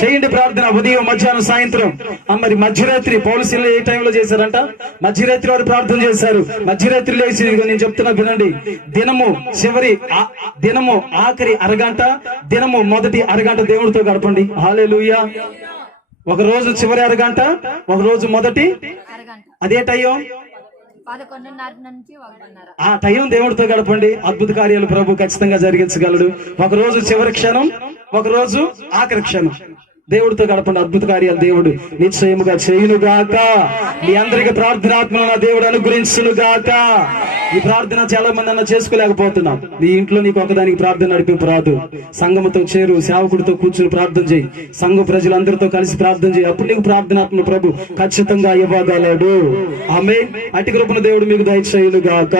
చేయండి ప్రార్థన, ఉదయం, మధ్యాహ్నం, సాయంత్రం. మరి మధ్యరాత్రి పౌలుసీలు ఏ టైంలో చేశారంట? మధ్యరాత్రి వారు ప్రార్థన చేశారు. మధ్యరాత్రి లేచి నేను చెప్తున్నా వినండి. దినము ఆఖరి అరగంట, దినము మొదటి అరగంట దేవుడితో గడపండి. హల్లెలూయా. ఒక రోజు చివరి అరగంట, ఒక రోజు మొదటి అదే టైం 11:30 నుంచి 1:30. ఆ టైం దేవుడితో గడపండి. అద్భుత కార్యాలు ప్రభు ఖచ్చితంగా జరిగించగలడు. ఒక రోజు చివరి క్షణం, ఒక రోజు ఆఖరి క్షణం. దేవుడితో గడపండి. అద్భుత కార్యాలు దేవుడు నిశ్చయముగా చేయునుగాక. మీ అందరికి ప్రార్థనాత్మను నా దేవుడు అనుగ్రహించునుగాక. ఈ ప్రార్థన చాలా మంది అన్న చేసుకోలేకపోతున్నాం. నీ ఇంట్లో నీకు ఒకదానికి ప్రార్థన నడిపింపు రాదు. సంఘముతో చేరు, సేవకుడితో కూర్చుని ప్రార్థన చేయి, సంఘ ప్రజలందరితో కలిసి ప్రార్థన చేయి. అప్పుడు నీకు ప్రార్థనాత్మ ప్రభు ఖచ్చితంగా ఇవ్వగలడు. ఆమేన్. అట్టి కృపను దేవుడు మీకు దయచేయునుగాక.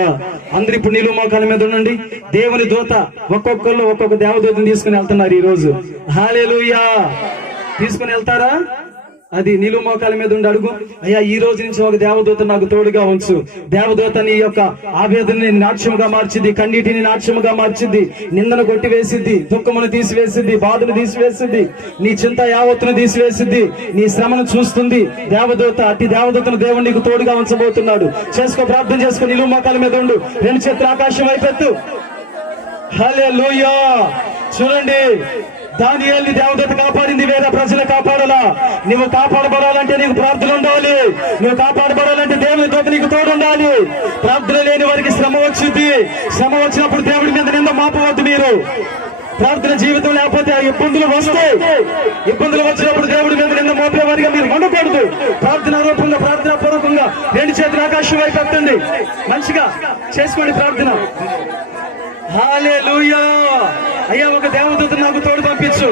అందరు ఇప్పుడు నీళ్ళు మోకాల మీద ఉండండి. దేవుని దూత ఒక్కొక్కళ్ళు ఒక్కొక్క దేవదూతను తీసుకుని వెళ్తున్నారు ఈ రోజు. హల్లెలూయా. తీసుకుని వెళ్తారా? అది నిలువు మోకాల మీద ఉండి అడుగు, అయ్యా ఈ రోజు నుంచి ఒక దేవదూత నాకు తోడుగా ఉంచు. దేవదూత నీ యొక్క ఆవేదనని నాట్యముగా మార్చిద్ది, కన్నీటిని నాట్యముగా మార్చిద్ది, నిందను కొట్టివేసిద్ది, దుఃఖమును తీసివేసిద్ది, బాధను తీసివేసిద్ది, నీ చింత యావత్తును తీసివేసిద్ది, నీ శ్రమను చూస్తుంది దేవదూత. అట్టి దేవదూతను దేవుడు నీకు తోడుగా ఉంచబోతున్నాడు. చేసుకో, ప్రార్థన చేసుకో. నిలువు మోకాల మీద ఉండు. రెండు చేతులు ఆకాశం వైపెత్తు. హల్లెలూయా. చూడండి, దానియేలుని దేవదూత కాపాడింది, వేరే ప్రజలు కాపాడాలా? నువ్వు కాపాడబడాలంటే నీకు ప్రార్థన ఉండాలి. నువ్వు కాపాడబడాలంటే దేవుని దూత నీకు తోడు ఉండాలి. ప్రార్థన లేని వారికి శ్రమ వచ్చింది. శ్రమ వచ్చినప్పుడు దేవుడి మీద నింద మాపవద్దు. మీరు ప్రార్థన జీవితం లేకపోతే ఇబ్బందులు వస్తాయి. ఇబ్బందులు వచ్చినప్పుడు దేవుడి మీద నింద మోపేవారిగా మీరు ఉండకూడదు. ప్రార్థన రూపంగా, ప్రార్థనా పూర్వకంగా రెండు చేతులు ఆకాశం వైపు ఎత్తండి. మంచిగా చేసుకోండి ప్రార్థన. హల్లెలూయా. అయ్యా ఒక దేవదూత నాకు తోడు పంపించు.